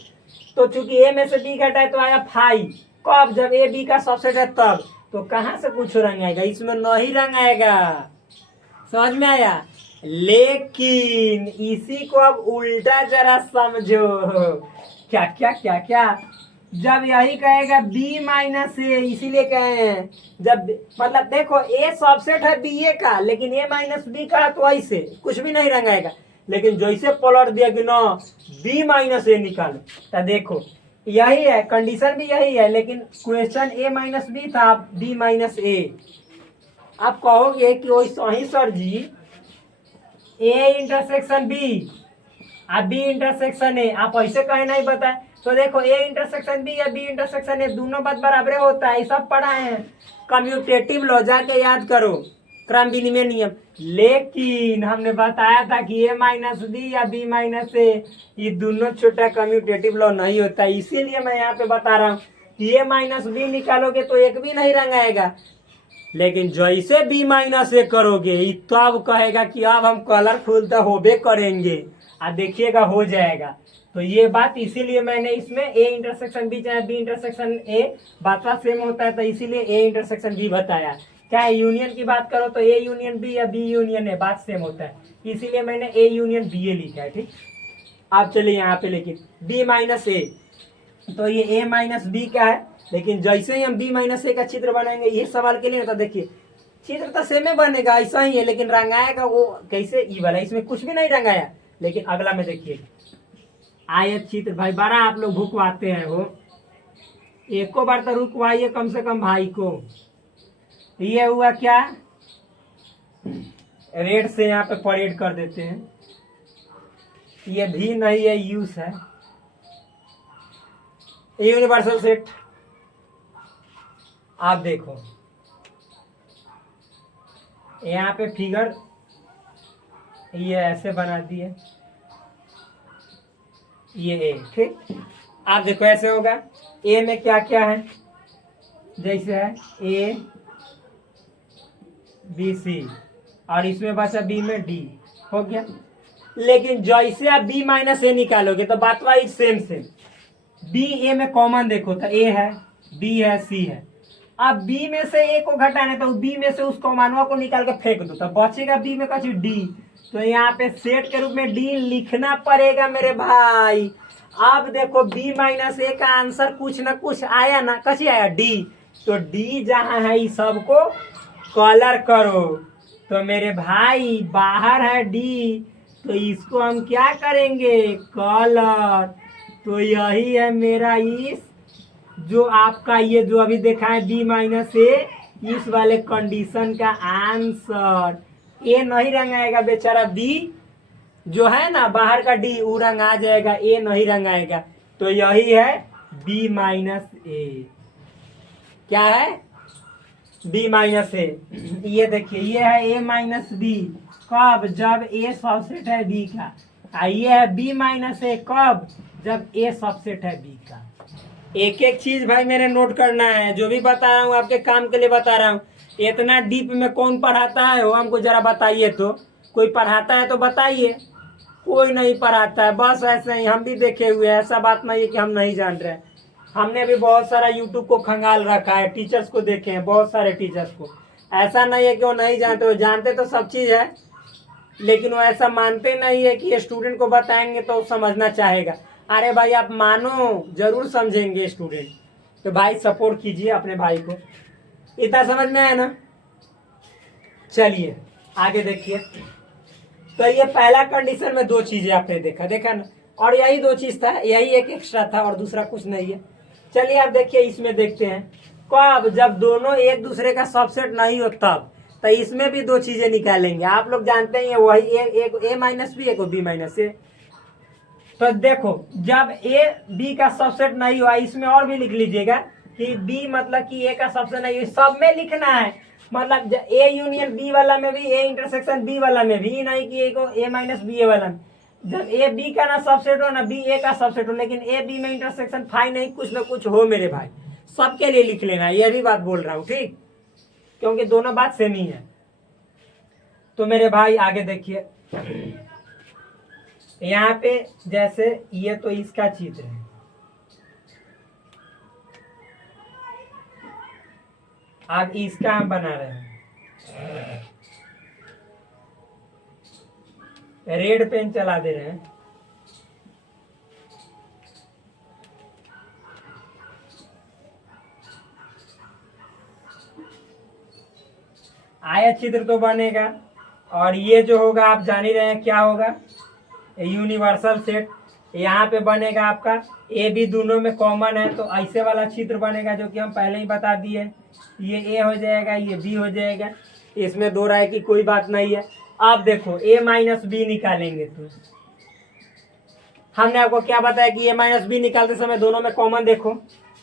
तो चूंकि ए में से बी घटाए तो आया फाई, कब, जब ए बी का सबसेट है तब। तो कहाँ से कुछ रंग आएगा, इसमें नहीं रंग आएगा। समझ में आया। लेकिन इसी को अब उल्टा जरा समझो, क्या क्या क्या क्या, जब यही कहेगा बी माइनस ए, इसीलिए कहे हैं जब मतलब देखो ए सबसेट है बी ए का, लेकिन ए माइनस बी का तो ऐसे कुछ भी नहीं रंग आएगा। लेकिन जैसे पलट दिया कि ना बी माइनस ए निकालो, तो देखो यही है, कंडीशन भी यही है, लेकिन क्वेश्चन ए माइनस बी था, बी माइनस ए। आप कहोगे कि वैसा ही sir ji A intersection B और बी इंटरसेक्शन ए, आप ऐसे कहे नहीं बताए। तो देखो ए इंटरसेक्शन बी या बी इंटरसेक्शन ए दोनों बात बराबर होता है, सब पढ़ाए हैं। कम्यूटेटिव लॉ जाके याद करो, क्रम विनिमय नियम। लेकिन हमने बताया था कि ए माइनस बी या बी माइनस ए ये दोनों छोटा कम्यूटेटिव लॉ नहीं होता। इसीलिए मैं यहाँ पे बता रहा हूँ कि ए माइनस बी निकालोगे तो एक भी नहीं रंग आएगा, लेकिन जैसे बी माइनस ए करोगे तो अब कहेगा कि अब हम कलरफुल तो होबे करेंगे, और देखिएगा हो जाएगा। तो ये बात इसीलिए मैंने इसमें ए इंटरसेक्शन बी चाहे बी इंटरसेक्शन ए बात सेम होता है, तो इसीलिए ए इंटरसेक्शन बी बताया। क्या यूनियन की बात करो तो ए यूनियन बी या बी यूनियन ए बात सेम होता है, इसीलिए मैंने ए यूनियन बी ए लिखा है। ठीक, आप चलिए यहाँ पे, लेकिन बी माइनस ए, तो ये ए माइनस बी का है, लेकिन जैसे ही हम बी माइनस ए का चित्र बनाएंगे, ये सवाल के लिए होता, देखिए चित्र तो सेम ही बनेगा, ऐसा ही है, लेकिन रंगाएगा वो कैसे, ई वाला, इसमें कुछ भी नहीं रंगाया। लेकिन अगला में देखिए आयत चित्र, भाई बड़ा आप लोग भुकवाते हैं हो, एको बार तो रुकवाइए कम से कम भाई को। ये हुआ क्या, रेड से यहाँ पे परेड कर देते हैं, ये भी नहीं है, यूज है यूनिवर्सल सेट। आप देखो यहाँ पे फिगर ये ऐसे बना दिए, ये ए, ठीक। आप देखो ऐसे होगा, ए में क्या क्या है, जैसे है ए बी सी, और इसमें बचा बी में डी, हो गया। लेकिन जैसे आप बी माइनस ए निकालोगे तो बात वाइज सेम सेम, बी ए में कॉमन देखो तो ए है, बी है, सी है। अब बी में से ए को घटाना तो बी में से उस कॉमनवा को निकाल के फेंक दो, तो बचेगा बी में कुछ डी। तो यहाँ पे सेट के रूप में डी लिखना पड़ेगा मेरे भाई। अब देखो बी माइनस ए का आंसर कुछ ना कुछ आया ना, कची आया, डी। तो डी जहाँ है इस सबको कलर करो। तो मेरे भाई बाहर है डी, तो इसको हम क्या करेंगे, कलर। तो यही है मेरा इस जो आपका ये जो अभी देखा है बी माइनस ए, इस वाले कंडीशन का आंसर। ए नहीं रंगाएगा बेचारा, बी जो है ना बाहर का डी वो रंग आ जाएगा, ए नहीं रंगाएगा। तो यही है बी माइनस ए। क्या है? बी माइनस ए। ये देखिए ये है ए माइनस बी, कब? जब ए सबसेट है बी का। ये है बी माइनस ए, कब? जब ए सबसेट है बी का। एक एक चीज भाई मेरे नोट करना है, जो भी बता रहा हूँ आपके काम के लिए बता रहा हूँ। इतना डीप में कौन पढ़ाता है वो हमको जरा बताइए तो। कोई पढ़ाता है तो बताइए, कोई नहीं पढ़ाता है, बस ऐसे ही हम भी देखे हुए हैं। ऐसा बात नहीं है कि हम नहीं जान रहे हैं, हमने भी बहुत सारा यूट्यूब को खंगाल रखा है, टीचर्स को देखे हैं, बहुत सारे टीचर्स को। ऐसा नहीं है कि वो नहीं जानते, वो जानते तो सब चीज़ है, लेकिन वो ऐसा मानते नहीं है कि स्टूडेंट को बताएंगे तो समझना चाहेगा। अरे भाई आप मानो, जरूर समझेंगे स्टूडेंट। तो भाई सपोर्ट कीजिए अपने भाई को। इतना समझ में आया ना? चलिए आगे देखिए। तो ये पहला कंडीशन में दो चीजें आपने देखा ना, और यही दो चीज था, यही एक एक्स्ट्रा था और दूसरा कुछ नहीं है। चलिए आप देखिए इसमें देखते हैं, कब? जब दोनों एक दूसरे का सबसेट नहीं हो तब। तो इसमें भी दो चीजें निकालेंगे, आप लोग जानते हैं वही एक ए माइनस बी, एक बी माइनस ए। तो देखो जब ए बी का सबसेट नहीं हुआ, इसमें और भी लिख लीजिएगा कि बी मतलब कि ए का सबसेट नहीं हुआ, सब में लिखना है। मतलब ए यूनियन बी वाला में भी, ए इंटरसेक्शन बी वाला में भी, नहीं कि ए माइनस बी ए वाला में। जब ए बी का ना सबसेट हो ना बी ए का सबसेट हो, लेकिन ए बी में इंटरसेक्शन फाई नहीं, कुछ ना कुछ हो मेरे भाई, सबके लिए लिख लेना, ये भी बात बोल रहा हूँ, ठीक? क्योंकि दोनों बात सेम ही है। तो मेरे भाई आगे देखिए, यहाँ पे जैसे ये तो इसका चित्र है, अब इसका हम बना रहे हैं। रेड पेन चला दे रहे हैं। आया चित्र तो बनेगा, और ये जो होगा आप जान ही रहे हैं क्या होगा, यूनिवर्सल सेट। यहाँ पे बनेगा आपका ए बी दोनों में कॉमन है, तो ऐसे वाला चित्र बनेगा जो कि हम पहले ही बता दिए। ये ए हो जाएगा, ये बी हो जाएगा, इसमें दो राय की कोई बात नहीं है। अब देखो ए माइनस बी निकालेंगे तो हमने आपको क्या बताया कि ए माइनस बी निकालते समय दोनों में कॉमन देखो,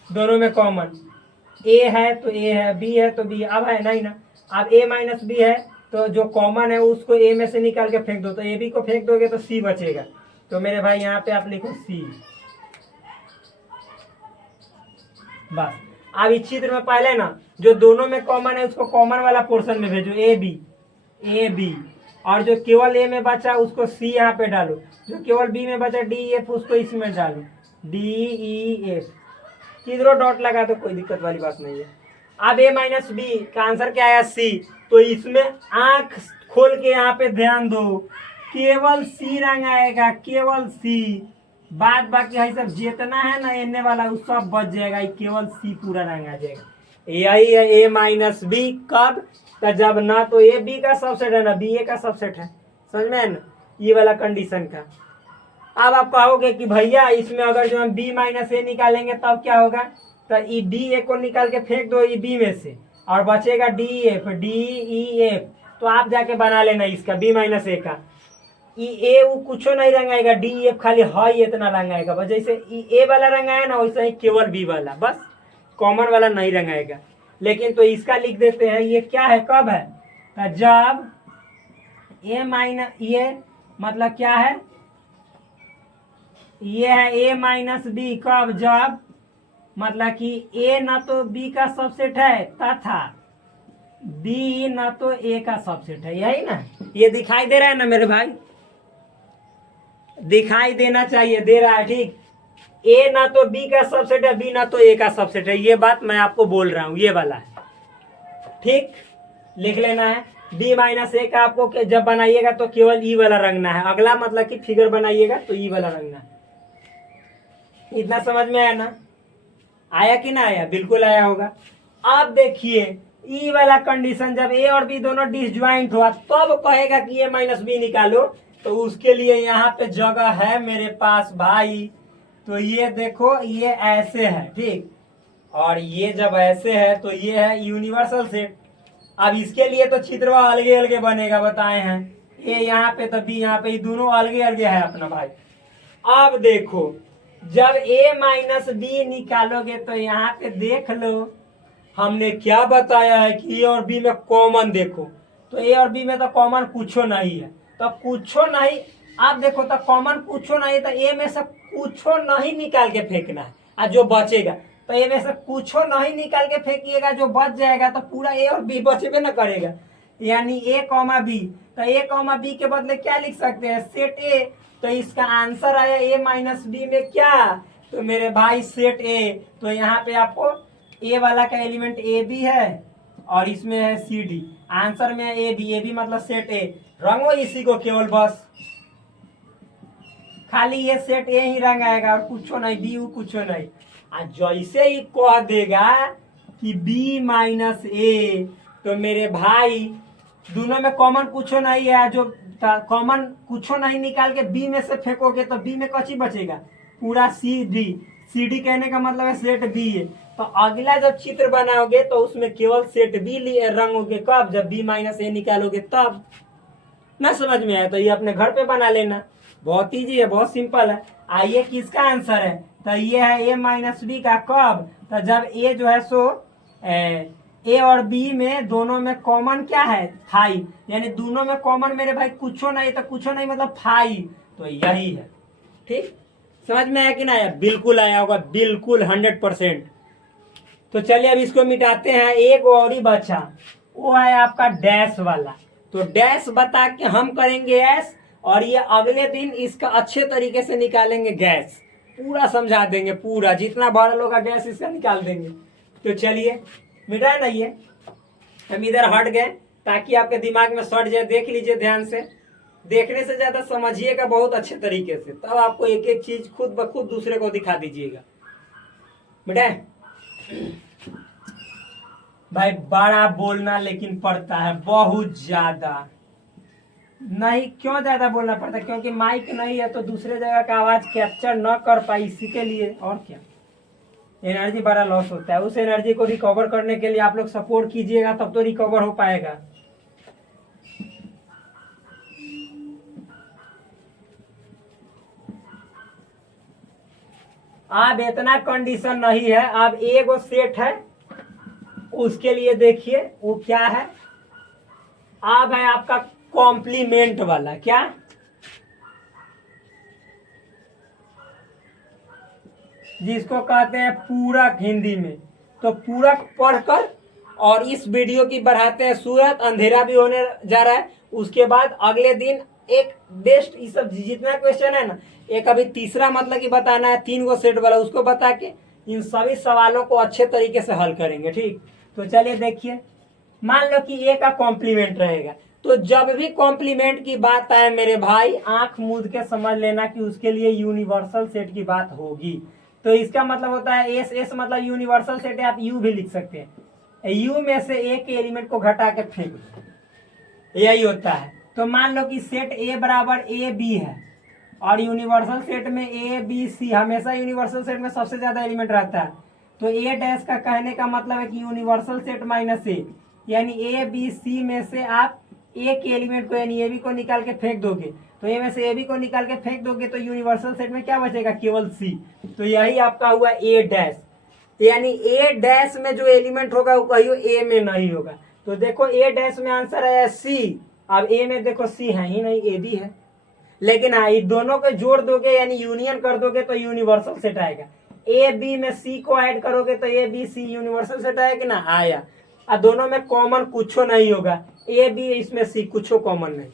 दोनों में कॉमन ए है तो ए है, बी है तो बी। अब है नहीं ना, अब ए माइनस बी है तो जो कॉमन है उसको ए में से निकाल के फेंक दो, तो ए बी को फेंक दोगे तो सी बचेगा। तो मेरे भाई यहाँ पे आप लिखो सी, बस। अब इस चित्र में पहले ना जो दोनों में कॉमन है उसको कॉमन वाला पोर्शन में भेजो, ए बी, और जो केवल ए में बचा उसको सी यहाँ पे डालो, जो केवल बी में बचा डी एफ उसको इसमें डालो, डी ई एफ। किधरों डॉट लगा तो कोई दिक्कत वाली बात नहीं है। अब ए माइनस बी का आंसर क्या आया? सी। तो इसमें आंख खोल के यहाँ पे ध्यान दो, केवल सी रंग आएगा, केवल सी। बाद बाकी है सब जितना है ना एने वाला वो सब बच जाएगा, केवल सी पूरा रंग आ जाएगा। यही है ए माइनस बी। कब? तो जब ना तो ए बी का सबसेट है ना बी ए का सबसेट है। समझ में है ना ये वाला कंडीशन का। अब आप कहोगे कि भैया इसमें अगर जो हम बी माइनस ए निकालेंगे तब क्या होगा? तो ई डी ए को निकाल के फेंक दो ई बी में से, और बचेगा डी ई एफ। तो आप जाके बना लेना इसका बी माइनस ए का। ई ए वो कुछ नहीं रंगाएगा, डी एफ खाली हाई इतना रंगाएगा, बस जैसे ई ए वाला रंगाया ना वैसे ही केवल बी वाला, बस कॉमन वाला नहीं रंगाएगा। लेकिन तो इसका लिख देते हैं, ये क्या है? कब है? तो जब ए माइनस, ये मतलब क्या है? ये है ए माइनस बी। कब? जब मतलब कि ए ना तो बी का सबसेट है तथा बी ना तो ए का सबसेट है, यही ना? ये दिखाई दे रहा है ना मेरे भाई? दिखाई देना चाहिए, दे रहा है, ठीक? ए ना तो बी का सबसेट है, बी ना तो ए का सबसेट है, ये बात मैं आपको बोल रहा हूं, ये वाला है, ठीक? लिख लेना है। बी माइनस ए का आपको जब बनाइएगा तो केवल ई वाला रंगना है, अगला मतलब कि फिगर बनाइएगा तो ई वाला रंगना है। इतना समझ में आया ना? आया कि ना आया? बिल्कुल आया होगा। अब देखिए ई वाला कंडीशन, जब ए और बी दोनों डिसज्वाइंट हुआ तब कहेगा कि ए माइनस बी निकालो, तो उसके लिए यहाँ पे जगह है मेरे पास भाई। तो ये देखो ये ऐसे है, ठीक, और ये जब ऐसे है तो ये है यूनिवर्सल सेट। अब इसके लिए तो चित्र अलगे अलगे बनेगा, बताए हैं, ए यहाँ पे तो बी यहाँ पे, ये दोनों अलगे अलगे है अपना भाई। अब देखो जब a माइनस बी निकालोगे तो यहाँ पे देख लो हमने क्या बताया है कि a और b में कॉमन देखो, तो a और b में तो कॉमन कुछो नहीं है, तो कुछो नहीं। आप देखो तो कॉमन कुछो नहीं, तो a में से कुछो नहीं निकाल के फेंकना है, और जो बचेगा तो a में से कुछो नहीं निकाल के फेंकिएगा, जो बच जाएगा तो पूरा a और b बचेबे ना करेगा, यानी a कॉमा बी। तो a कॉमा बी के बदले क्या लिख सकते हैं, सेट a। तो इसका आंसर आया a माइनस बी में क्या, तो मेरे भाई सेट a। तो यहाँ पे आपको a वाला का एलिमेंट a भी है और इसमें है सी डी, आंसर में है ए बी मतलब सेट a। रंगो इसी को केवल, बस खाली ये सेट a ही रंग आएगा और कुछ नहीं, बी कुछ नहीं। जैसे ही कह देगा कि b माइनस ए, तो मेरे भाई दोनों में कॉमन कुछ नहीं है, जो कॉमन कुछ नहीं निकाल के b में से फेंकोगे तो b में कची बचेगा, पूरा सी डी कहने का मतलब है सेट बी है। तो अगला जब चित्र बनाओगे तो उसमें केवल सेट बी रंगोगे, कब, जब b माइनस ए निकालोगे तब। ना समझ में आया तो ये अपने घर पे बना लेना, बहुत ईजी है, बहुत सिंपल है। आइए किसका आंसर है, तो ये है a माइनस बी का, कब, तो जब a जो है सो a और b में दोनों में कॉमन क्या है 5, यानी दोनों में कॉमन मेरे भाई कुछो नहीं, तो कुछो नहीं मतलब 5, तो यही है। ठीक, समझ में आया कि ना आया, बिल्कुल आया होगा, बिल्कुल 100%। तो चलिए अब इसको मिटाते हैं, एक और ही बचा, वो है आपका डैश वाला। तो डैश बता के हम करेंगे एस, और ये अगले दिन इसका अच्छे तरीके से निकालेंगे गैस, पूरा समझा देंगे, पूरा जितना भरल होगा गैस इसका निकाल देंगे। तो चलिए मिटाए ना, ये हम इधर हट गए ताकि आपके दिमाग में सट जाए। देख लीजिए ध्यान से, देखने से ज्यादा समझिएगा बहुत अच्छे तरीके से, तब आपको एक एक चीज खुद ब खुद दूसरे को दिखा दीजिएगा। मिटाए भाई, बड़ा बोलना लेकिन पड़ता है बहुत ज्यादा, नहीं क्यों ज्यादा बोलना पड़ता है, क्योंकि माइक नहीं है तो दूसरे जगह का आवाज कैप्चर न कर पाई, इसी के लिए। और क्या, एनर्जी बड़ा लॉस होता है, उस एनर्जी को रिकवर करने के लिए आप लोग सपोर्ट कीजिएगा, तब तो रिकवर हो पाएगा। अब इतना कंडीशन नहीं है, अब एक सेट है उसके लिए देखिए वो क्या है। अब है आपका कॉम्प्लीमेंट वाला, क्या, जिसको कहते हैं पूरक हिंदी में। तो पूरक पढ़कर और इस वीडियो की बढ़ाते हैं सूरत, अंधेरा भी होने जा रहा है। उसके बाद अगले दिन एक बेस्ट, ये सब जितना क्वेश्चन है ना, एक अभी तीसरा मतलब कि बताना है 3 गो सेट वाला, उसको बता के इन सभी सवालों को अच्छे तरीके से हल करेंगे। ठीक, तो चलिए देखिए, मान लो कि ए का कॉम्प्लीमेंट रहेगा, तो जब भी कॉम्प्लीमेंट की बात आए मेरे भाई, आंख मूंद के समझ लेना कि उसके लिए यूनिवर्सल सेट की बात होगी। तो इसका मतलब होता है एस मतलब यूनिवर्सल सेट है, आप यू भी लिख सकते हैं, यू में से ए के एलिमेंट को घटा के फेंक, यही होता है। तो मान लो कि सेट ए बराबर ए बी है, और यूनिवर्सल सेट में ए बी सी, हमेशा यूनिवर्सल सेट में सबसे ज्यादा एलिमेंट रहता है। तो ए डैश का कहने का मतलब है कि यूनिवर्सल सेट माइनस ए, यानी ए बी सी में से आप ए के एलिमेंट को यानी ए बी को निकाल के फेंक दोगे, तो ए में से ए बी को निकाल के फेंक दोगे तो यूनिवर्सल सेट में क्या बचेगा, केवल सी। तो यही आपका हुआ ए डैश, यानी ए डैश में जो एलिमेंट होगा वो कहियो ए में नहीं होगा। तो देखो ए डैश में आंसर आया सी, अब ए में देखो सी है ही नहीं, ए बी है, लेकिन हाँ ये दोनों को जोड़ दोगे यानी यूनियन कर दोगे तो यूनिवर्सल सेट आएगा। ए बी में सी को ऐड करोगे तो A B C universal set आएगा ना, आया। और दोनों में कॉमन कुछो नहीं होगा, ए बी इसमें सी कुछो कॉमन नहीं।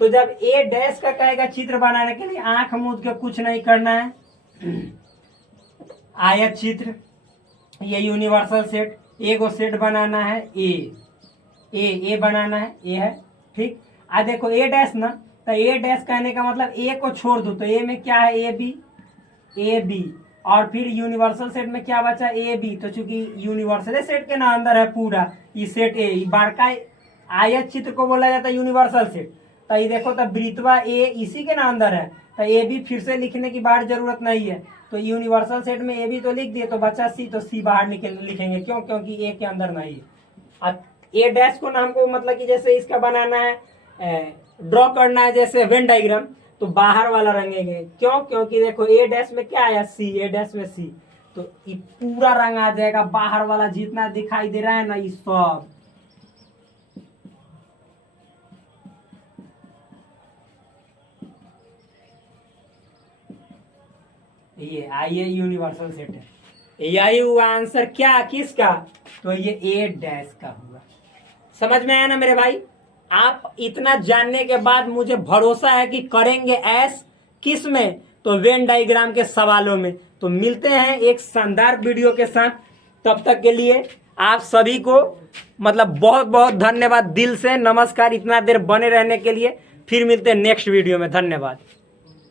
तो जब ए डैश का कहेगा चित्र बनाने के लिए आंख मूंद के कुछ नहीं करना है, आया चित्र, ये यूनिवर्सल सेट, ए को सेट बनाना है, ए बनाना है, ए है, ठीक। आ देखो ए डैश ना, तो ए डैश कहने का मतलब ए को छोड़ दो, तो ए में क्या है, ए बी, और फिर यूनिवर्सल सेट में क्या बचा, ए बी। तो चूंकि यूनिवर्सल सेट के ना अंदर है पूरा ये सेट ए, बारका आयत चित्र को बोला जाता है यूनिवर्सल सेट। तो ये देखो तो वृत्तवा ए इसी के ना अंदर है, तो ए बी फिर से लिखने की बाहर जरूरत नहीं है। तो यूनिवर्सल सेट में ए बी तो लिख दिए, तो बचा सी, तो सी बाहर लिखेंगे, क्यों? क्योंकि ए के अंदर नहीं है। अब ए डैश को ना हमको मतलब कि जैसे इसका बनाना है, ड्रॉ करना है जैसे वेन डायग्राम, तो बाहर वाला रंगेंगे। क्यों? क्योंकि देखो ए डैश में क्या आया, सी, ए डैश में सी, तो ये पूरा रंग आ जाएगा। बाहर वाला जितना दिखाई दे रहा है ना, ये सब। ये आइए यूनिवर्सल सेट है, यही हुआ आंसर। क्या? किसका? तो ये ए डैश का हुआ। समझ में आया ना मेरे भाई? आप इतना जानने के बाद मुझे भरोसा है कि करेंगे ऐस किस में, तो वेन डायग्राम के सवालों में। तो मिलते हैं एक शानदार वीडियो के साथ, तब तक के लिए आप सभी को मतलब बहुत बहुत धन्यवाद, दिल से नमस्कार इतना देर बने रहने के लिए। फिर मिलते हैं नेक्स्ट वीडियो में। धन्यवाद।